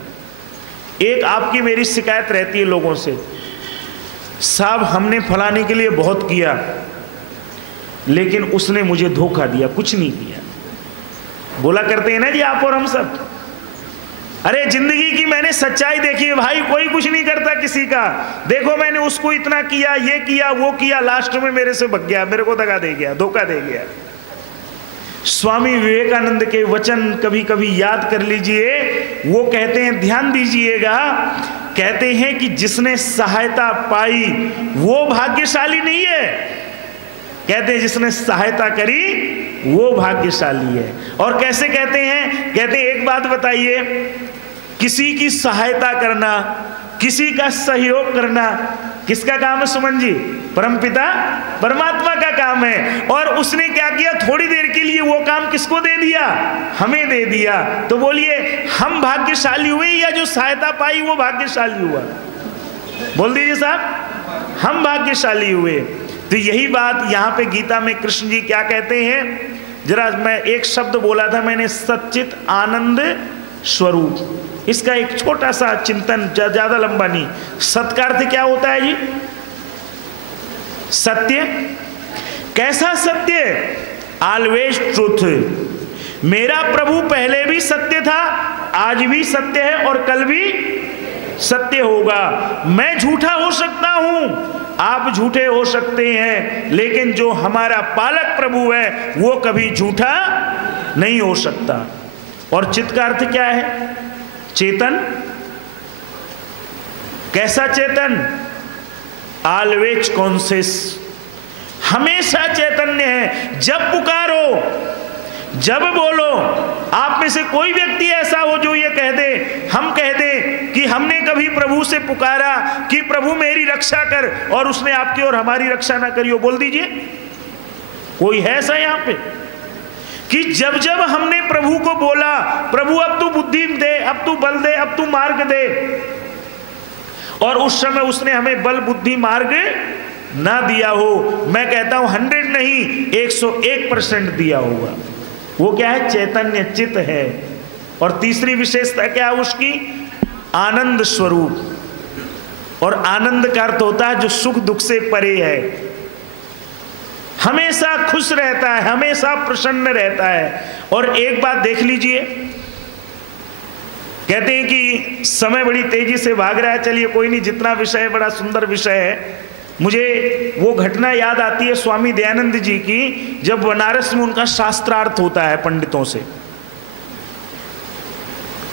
एक आपकी मेरी शिकायत रहती है लोगों से, साहब हमने फलाने के लिए बहुत किया लेकिन उसने मुझे धोखा दिया, कुछ नहीं किया। बोला करते हैं ना जी आप और हम सब, अरे जिंदगी की मैंने सच्चाई देखी है भाई, कोई कुछ नहीं करता किसी का। देखो मैंने उसको इतना किया, ये किया, वो किया, लास्ट में मेरे से भग गया, मेरे को दगा दे गया, धोखा दे गया। स्वामी विवेकानंद के वचन कभी कभी याद कर लीजिए। वो कहते हैं, ध्यान दीजिएगा, कहते हैं कि जिसने सहायता पाई वो भाग्यशाली नहीं है, कहते हैं जिसने सहायता करी वो भाग्यशाली है। और कैसे कहते हैं, कहते हैं एक बात बताइए, किसी की सहायता करना, किसी का सहयोग करना किसका काम है सुमन जी? परमपिता परमात्मा का काम है। और उसने क्या किया, थोड़ी देर के लिए वो काम किसको दे दिया? हमें दे दिया। तो बोलिए हम भाग्यशाली हुए या जो सहायता पाई वो भाग्यशाली हुआ? बोल दीजिए साहब, हम भाग्यशाली हुए। तो यही बात यहाँ पे गीता में कृष्ण जी क्या कहते हैं, जरा मैं एक शब्द बोला था मैंने, सच्चित आनंद स्वरूप। इसका एक छोटा सा चिंतन, ज्यादा लंबा नहीं। सत्य का अर्थ क्या होता है जी? सत्य। कैसा सत्य? Always truth. मेरा प्रभु पहले भी सत्य था, आज भी सत्य है और कल भी सत्य होगा। मैं झूठा हो सकता हूं, आप झूठे हो सकते हैं, लेकिन जो हमारा पालक प्रभु है वो कभी झूठा नहीं हो सकता। और चित्त का अर्थ क्या है? चेतन। कैसा चेतन? ऑलवेज कॉन्शियस, हमेशा चैतन्य है। जब पुकारो, जब बोलो। आप में से कोई व्यक्ति ऐसा हो जो ये कह दे, हम कह दे कि हमने कभी प्रभु से पुकारा कि प्रभु मेरी रक्षा कर, और उसने आपकी और हमारी रक्षा ना करी हो? बोल दीजिए, कोई है ऐसा यहाँ पे? कि जब जब हमने प्रभु को बोला, प्रभु अब तू बुद्धि दे, अब तू बल दे, अब तू मार्ग दे, और उस समय उसने हमें बल बुद्धि मार्ग ना दिया हो, मैं कहता हूं 100 नहीं 101% दिया होगा। वो क्या है? चैतन्य चित्त है। और तीसरी विशेषता क्या है उसकी? आनंद स्वरूप। और आनंद का अर्थ होता है जो सुख दुख से परे है, हमेशा खुश रहता है, हमेशा प्रसन्न रहता है। और एक बात देख लीजिए, कहते हैं कि समय बड़ी तेजी से भाग रहा है। चलिए कोई नहीं, जितना विषय है बड़ा सुंदर विषय है। मुझे वो घटना याद आती है स्वामी दयानंद जी की, जब बनारस में उनका शास्त्रार्थ होता है पंडितों से।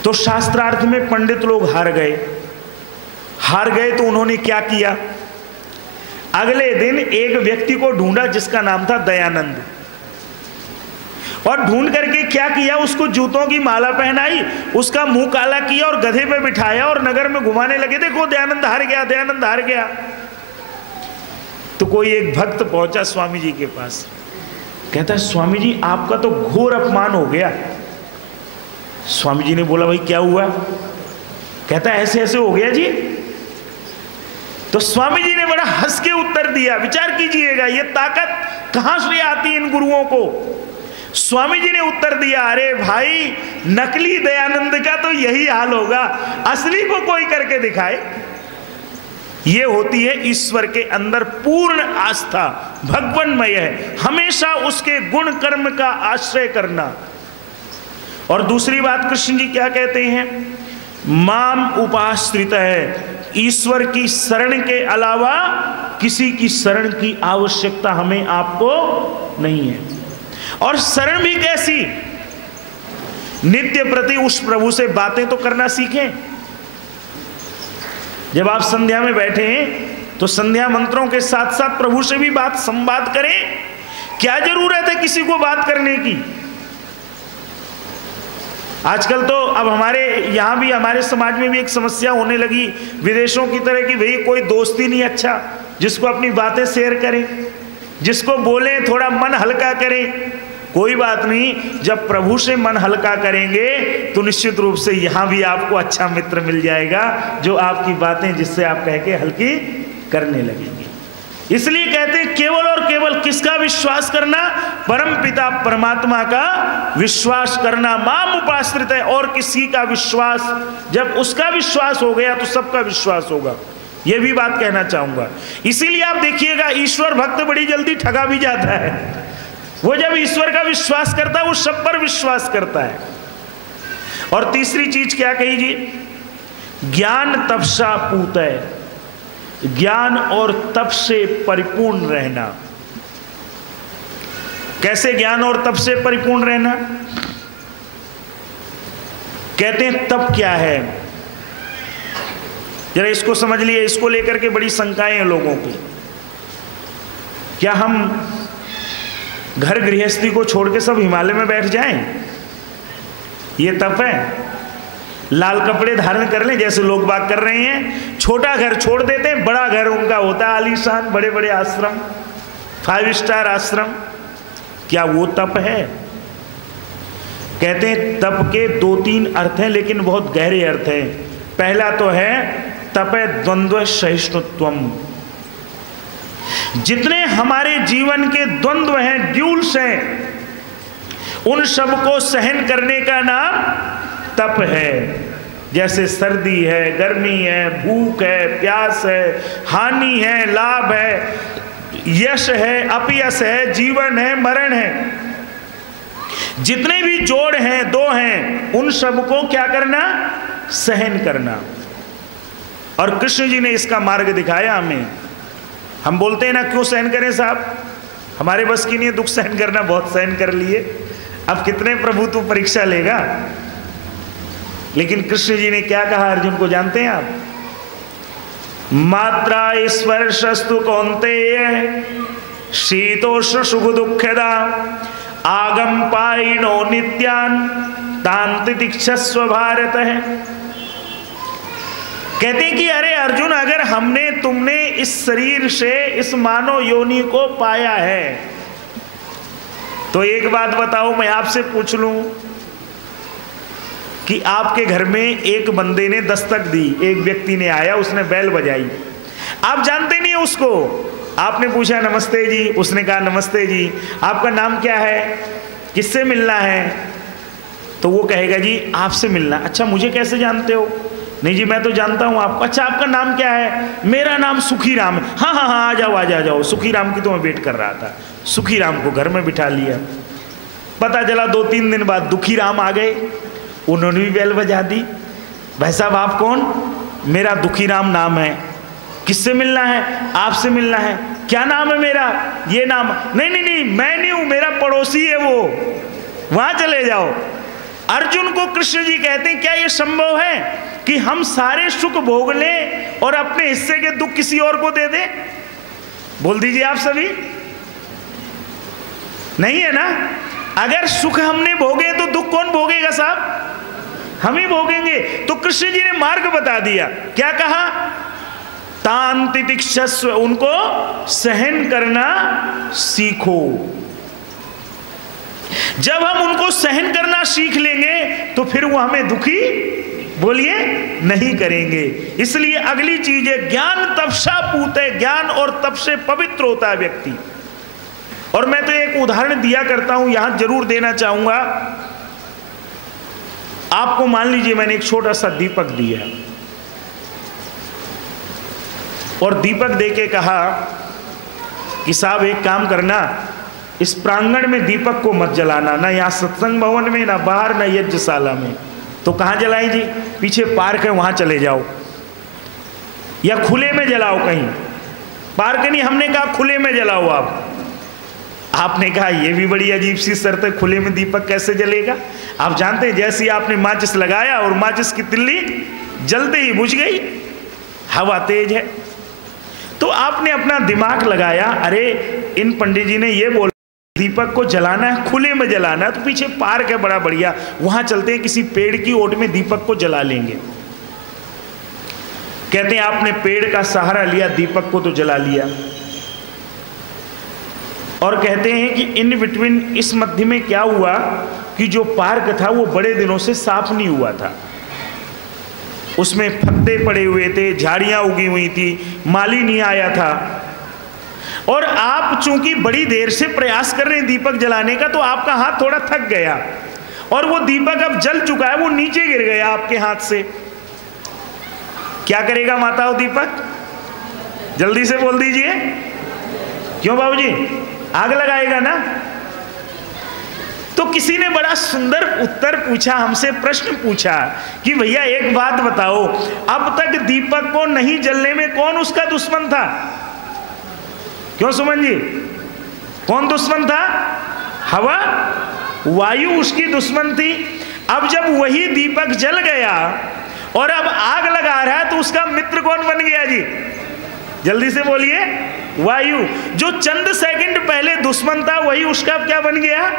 तो शास्त्रार्थ में पंडित लोग हार गए तो उन्होंने क्या किया? अगले दिन एक व्यक्ति को ढूंढा जिसका नाम था दयानंद, और ढूंढ करके क्या किया, उसको जूतों की माला पहनाई, उसका मुंह काला किया और गधे पे बिठाया और नगर में घुमाने लगे, देखो दयानंद हार गया, दयानंद हार गया। तो कोई एक भक्त पहुंचा स्वामी जी के पास, कहता है स्वामी जी आपका तो घोर अपमान हो गया। स्वामी जी ने बोला भाई क्या हुआ? कहता है ऐसे ऐसे हो गया जी, तो स्वामी जी ने बड़ा हंस के उत्तर दिया। विचार कीजिएगा ये ताकत कहां से आती है इन गुरुओं को। स्वामी जी ने उत्तर दिया, अरे भाई नकली दयानंद का तो यही हाल होगा, असली को कोई करके दिखाए। ये होती है ईश्वर के अंदर पूर्ण आस्था, भगवानमय है, हमेशा उसके गुण कर्म का आश्रय करना। और दूसरी बात कृष्ण जी क्या कहते हैं, माम उपाश्रित है, ईश्वर की शरण के अलावा किसी की शरण की आवश्यकता हमें आपको नहीं है। और शरण भी कैसी, नित्य प्रति उस प्रभु से बातें तो करना सीखें। जब आप संध्या में बैठे हैं तो संध्या मंत्रों के साथ साथ प्रभु से भी बात संवाद करें। क्या जरूरत है किसी को बात करने की। आजकल तो अब हमारे यहाँ भी, हमारे समाज में भी एक समस्या होने लगी विदेशों की तरह की, भाई कोई दोस्त ही नहीं अच्छा जिसको अपनी बातें शेयर करें, जिसको बोले थोड़ा मन हल्का करें। कोई बात नहीं, जब प्रभु से मन हल्का करेंगे तो निश्चित रूप से यहाँ भी आपको अच्छा मित्र मिल जाएगा जो आपकी बातें जिससे आप कह के हल्की करने लगेंगे। इसलिए कहते हैं केवल और केवल किसका विश्वास करना, परम पिता परमात्मा का विश्वास करना। माम उपाश्रित है, और किसी का विश्वास, जब उसका विश्वास हो गया तो सबका विश्वास होगा। यह भी बात कहना चाहूंगा। इसीलिए आप देखिएगा ईश्वर भक्त बड़ी जल्दी ठगा भी जाता है। वो जब ईश्वर का विश्वास करता है वो सब पर विश्वास करता है। और तीसरी चीज क्या कही जी, ज्ञान तपसा पूत है, ज्ञान और तप से परिपूर्ण रहना। कैसे ज्ञान और तप से परिपूर्ण रहना, कहते हैं तप क्या है, जरा इसको समझ लिए। इसको लेकर के बड़ी शंकाएं हैं लोगों की। क्या हम घर गृहस्थी को छोड़ के सब हिमालय में बैठ जाएं, ये तप है। लाल कपड़े धारण कर लें जैसे लोग बात कर रहे हैं, छोटा घर छोड़ देते हैं, बड़ा घर उनका होता है आलीशान, बड़े बड़े आश्रम, 5 स्टार आश्रम। क्या वो तप है? कहते हैं तप के 2-3 अर्थ हैं, लेकिन बहुत गहरे अर्थ हैं। पहला तो है तपे द्वंद्व सहिष्णुत्वम। जितने हमारे जीवन के द्वंद्व हैं, ड्यूल्स हैं, उन सबको सहन करने का नाम तप है। जैसे सर्दी है, गर्मी है, भूख है, प्यास है, हानि है, लाभ है, यश है, अपयश है, जीवन है, मरण है, जितने भी जोड़ हैं, दो हैं, उन सबको क्या करना, सहन करना। और कृष्ण जी ने इसका मार्ग दिखाया हमें। हम बोलते हैं ना क्यों सहन करें साहब, हमारे बस की नहीं है दुख सहन करना, बहुत सहन कर लिए, अब कितने प्रभु तू परीक्षा लेगा। लेकिन कृष्ण जी ने क्या कहा अर्जुन को जानते हैं आप, मात्रा स्पर्शस्तु कौन्तेय शीतोष्ण सुख दुःखदा आगम पायिनो नित्यान तान तितिक्षस्व भारत है। कहते हैं कि अरे अर्जुन, अगर हमने तुमने इस शरीर से इस मानव योनि को पाया है तो एक बात बताओ, मैं आपसे पूछ लूं कि आपके घर में एक बंदे ने दस्तक दी, एक व्यक्ति ने आया, उसने बैल बजाई, आप जानते नहीं उसको, आपने पूछा नमस्ते जी, उसने कहा नमस्ते जी, आपका नाम क्या है, किससे मिलना है, तो वो कहेगा जी आपसे मिलना। अच्छा मुझे कैसे जानते हो? नहीं जी मैं तो जानता हूँ आपको। अच्छा आपका नाम क्या है? मेरा नाम सुखी राम है। हाँ हाँ हाँ आ जाओ आ जाओ, सुखी राम की तो मैं वेट कर रहा था। सुखी राम को घर में बिठा लिया। पता चला 2-3 दिन बाद दुखी राम आ गए, उन्होंने भी बैल बजा दी। भाई साहब आप कौन? मेरा दुखी राम नाम है। किससे मिलना है? आपसे मिलना है। क्या नाम है मेरा? ये नाम। नहीं नहीं नहीं मैं नहीं हूं, मेरा पड़ोसी है वो, वहां चले जाओ। अर्जुन को कृष्ण जी कहते हैं क्या ये संभव है कि हम सारे सुख भोग लें और अपने हिस्से के दुख किसी और को दे दें? बोल दीजिए आप सभी, नहीं है ना। अगर सुख हमने भोगे तो दुख कौन भोगेगा साहब? हम ही भोगेंगे। तो कृष्ण जी ने मार्ग बता दिया। क्या कहा? तान तितिक्षस्व, उनको सहन करना सीखो। जब हम उनको सहन करना सीख लेंगे तो फिर वो हमें दुखी बोलिए, नहीं करेंगे। इसलिए अगली चीज है ज्ञान तपसा पूते, ज्ञान और तप से पवित्र होता है व्यक्ति। और मैं तो एक उदाहरण दिया करता हूं, यहां जरूर देना चाहूंगा आपको। मान लीजिए मैंने एक छोटा सा दीपक दिया और दीपक देके कहा कि साहब एक काम करना, इस प्रांगण में दीपक को मत जलाना, ना यहाँ सत्संग भवन में, ना बाहर, ना यज्ञशाला में। तो कहाँ जलाएं जी? पीछे पार्क है वहां चले जाओ, या खुले में जलाओ कहीं। पार्क नहीं, हमने कहा खुले में जलाओ आप। आपने कहा ये भी बड़ी अजीब सी शर्त है, खुले में दीपक कैसे जलेगा? आप जानते हैं जैसे ही आपने माचिस लगाया और माचिस की तिल्ली जलते ही बुझ गई, हवा तेज है। तो आपने अपना दिमाग लगाया, अरे इन पंडित जी ने ये बोला दीपक को जलाना है, खुले में जलाना है, तो पीछे पार्क है बड़ा बढ़िया, वहां चलते हैं, किसी पेड़ की ओट में दीपक को जला लेंगे। कहते हैं आपने पेड़ का सहारा लिया, दीपक को तो जला लिया। और कहते हैं कि इन बिटवीन, इस मध्य में क्या हुआ कि जो पार्क था वो बड़े दिनों से साफ नहीं हुआ था, उसमें फत्ते पड़े हुए थे, झाड़ियां उगी हुई थी, माली नहीं आया था। और आप चूंकि बड़ी देर से प्रयास कर रहे हैं दीपक जलाने का, तो आपका हाथ थोड़ा थक गया और वो दीपक अब जल चुका है, वो नीचे गिर गया आपके हाथ से। क्या करेगा माता वो दीपक? जल्दी से बोल दीजिए। क्यों बाबूजी? आग लगाएगा ना। तो किसी ने बड़ा सुंदर उत्तर पूछा, हमसे प्रश्न पूछा कि भैया एक बात बताओ, अब तक दीपक को नहीं जलने में कौन उसका दुश्मन था? क्यों सुमन जी, कौन दुश्मन था? हवा, वायु उसकी दुश्मन थी। अब जब वही दीपक जल गया और अब आग लगा रहा है, तो उसका मित्र कौन बन गया जी? जल्दी से बोलिए। वायु। जो चंद सेकंड पहले दुश्मन था, वही उसका क्या बन गया?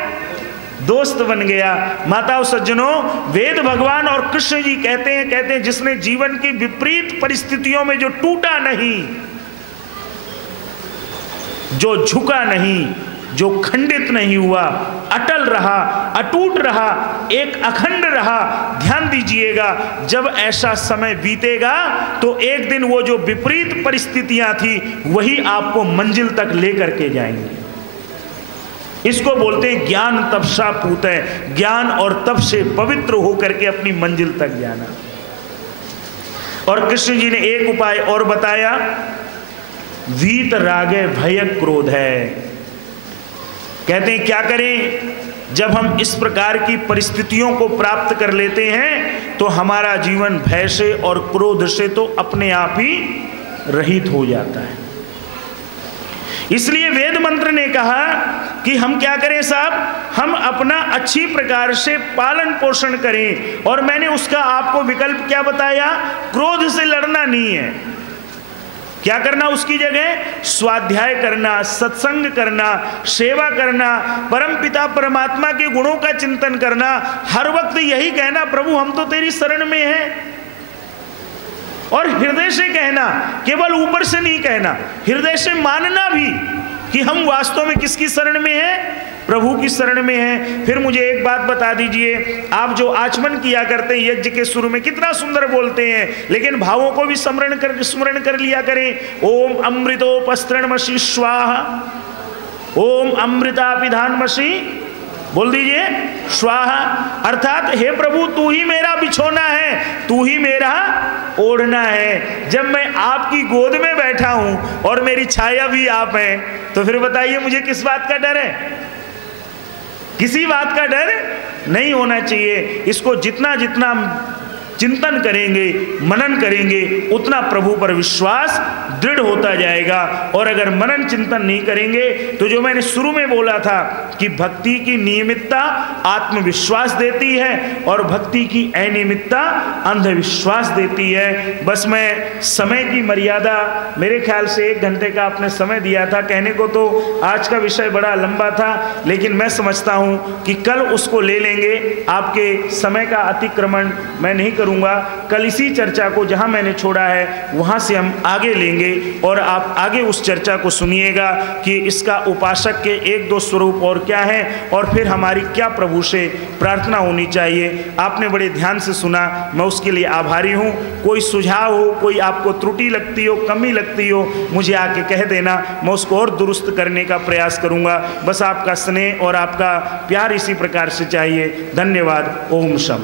दोस्त बन गया। माताओं सज्जनों, वेद भगवान और कृष्ण जी कहते हैं जिसने जीवन की विपरीत परिस्थितियों में जो टूटा नहीं, जो झुका नहीं, जो खंडित नहीं हुआ, अटल रहा, अटूट रहा, एक अखंड रहा। ध्यान दीजिएगा, जब ऐसा समय बीतेगा तो एक दिन वो जो विपरीत परिस्थितियां थी वही आपको मंजिल तक लेकर के जाएंगे। इसको बोलते हैं ज्ञान तपसा पूत है, ज्ञान और तप से पवित्र होकर के अपनी मंजिल तक जाना। और कृष्ण जी ने एक उपाय और बताया, वीत रागे भय क्रोध है। कहते हैं क्या करें? जब हम इस प्रकार की परिस्थितियों को प्राप्त कर लेते हैं तो हमारा जीवन भय से और क्रोध से तो अपने आप ही रहित हो जाता है। इसलिए वेद मंत्र ने कहा कि हम क्या करें साहब? हम अपना अच्छी प्रकार से पालन पोषण करें। और मैंने उसका आपको विकल्प क्या बताया? क्रोध से लड़ना नहीं है। क्या करना? उसकी जगह स्वाध्याय करना, सत्संग करना, सेवा करना, परमपिता परमात्मा के गुणों का चिंतन करना, हर वक्त यही कहना, प्रभु हम तो तेरी शरण में हैं। और हृदय से कहना, केवल ऊपर से नहीं कहना, हृदय से मानना भी कि हम वास्तव में किसकी शरण में हैं? प्रभु की शरण में है। फिर मुझे एक बात बता दीजिए, आप जो आचमन किया करते हैं यज्ञ के शुरू में, कितना सुंदर बोलते हैं, लेकिन भावों को भी स्मरण कर लिया करें। ओम अमृतोपस्त्रणमसि स्वाहा, ओम अमृतापिधानमसि, बोल दीजिए, स्वाहा। अर्थात हे प्रभु तू ही मेरा बिछोना है, तू ही मेरा ओढ़ना है। जब मैं आपकी गोद में बैठा हूं और मेरी छाया भी आप हैं, तो फिर बताइए मुझे किस बात का डर है? किसी बात का डर नहीं होना चाहिए। इसको जितना जितना चिंतन करेंगे, मनन करेंगे, उतना प्रभु पर विश्वास दृढ़ होता जाएगा। और अगर मनन चिंतन नहीं करेंगे तो जो मैंने शुरू में बोला था कि भक्ति की नियमितता आत्मविश्वास देती है और भक्ति की अनियमितता अंधविश्वास देती है। बस मैं समय की मर्यादा, मेरे ख्याल से 1 घंटे का आपने समय दिया था कहने को, तो आज का विषय बड़ा लंबा था, लेकिन मैं समझता हूँ कि कल उसको ले लेंगे। आपके समय का अतिक्रमण मैं नहीं करूँगा। दूंगा। कल इसी चर्चा को जहां मैंने छोड़ा है वहां से हम आगे लेंगे और आप आगे उस चर्चा को सुनिएगा कि इसका उपासक के एक दो स्वरूप और क्या है और फिर हमारी क्या प्रभु से प्रार्थना होनी चाहिए। आपने बड़े ध्यान से सुना, मैं उसके लिए आभारी हूँ। कोई सुझाव हो, कोई आपको त्रुटि लगती हो, कमी लगती हो, मुझे आके कह देना, मैं उसको और दुरुस्त करने का प्रयास करूँगा। बस आपका स्नेह और आपका प्यार इसी प्रकार से चाहिए। धन्यवाद। ओम शम।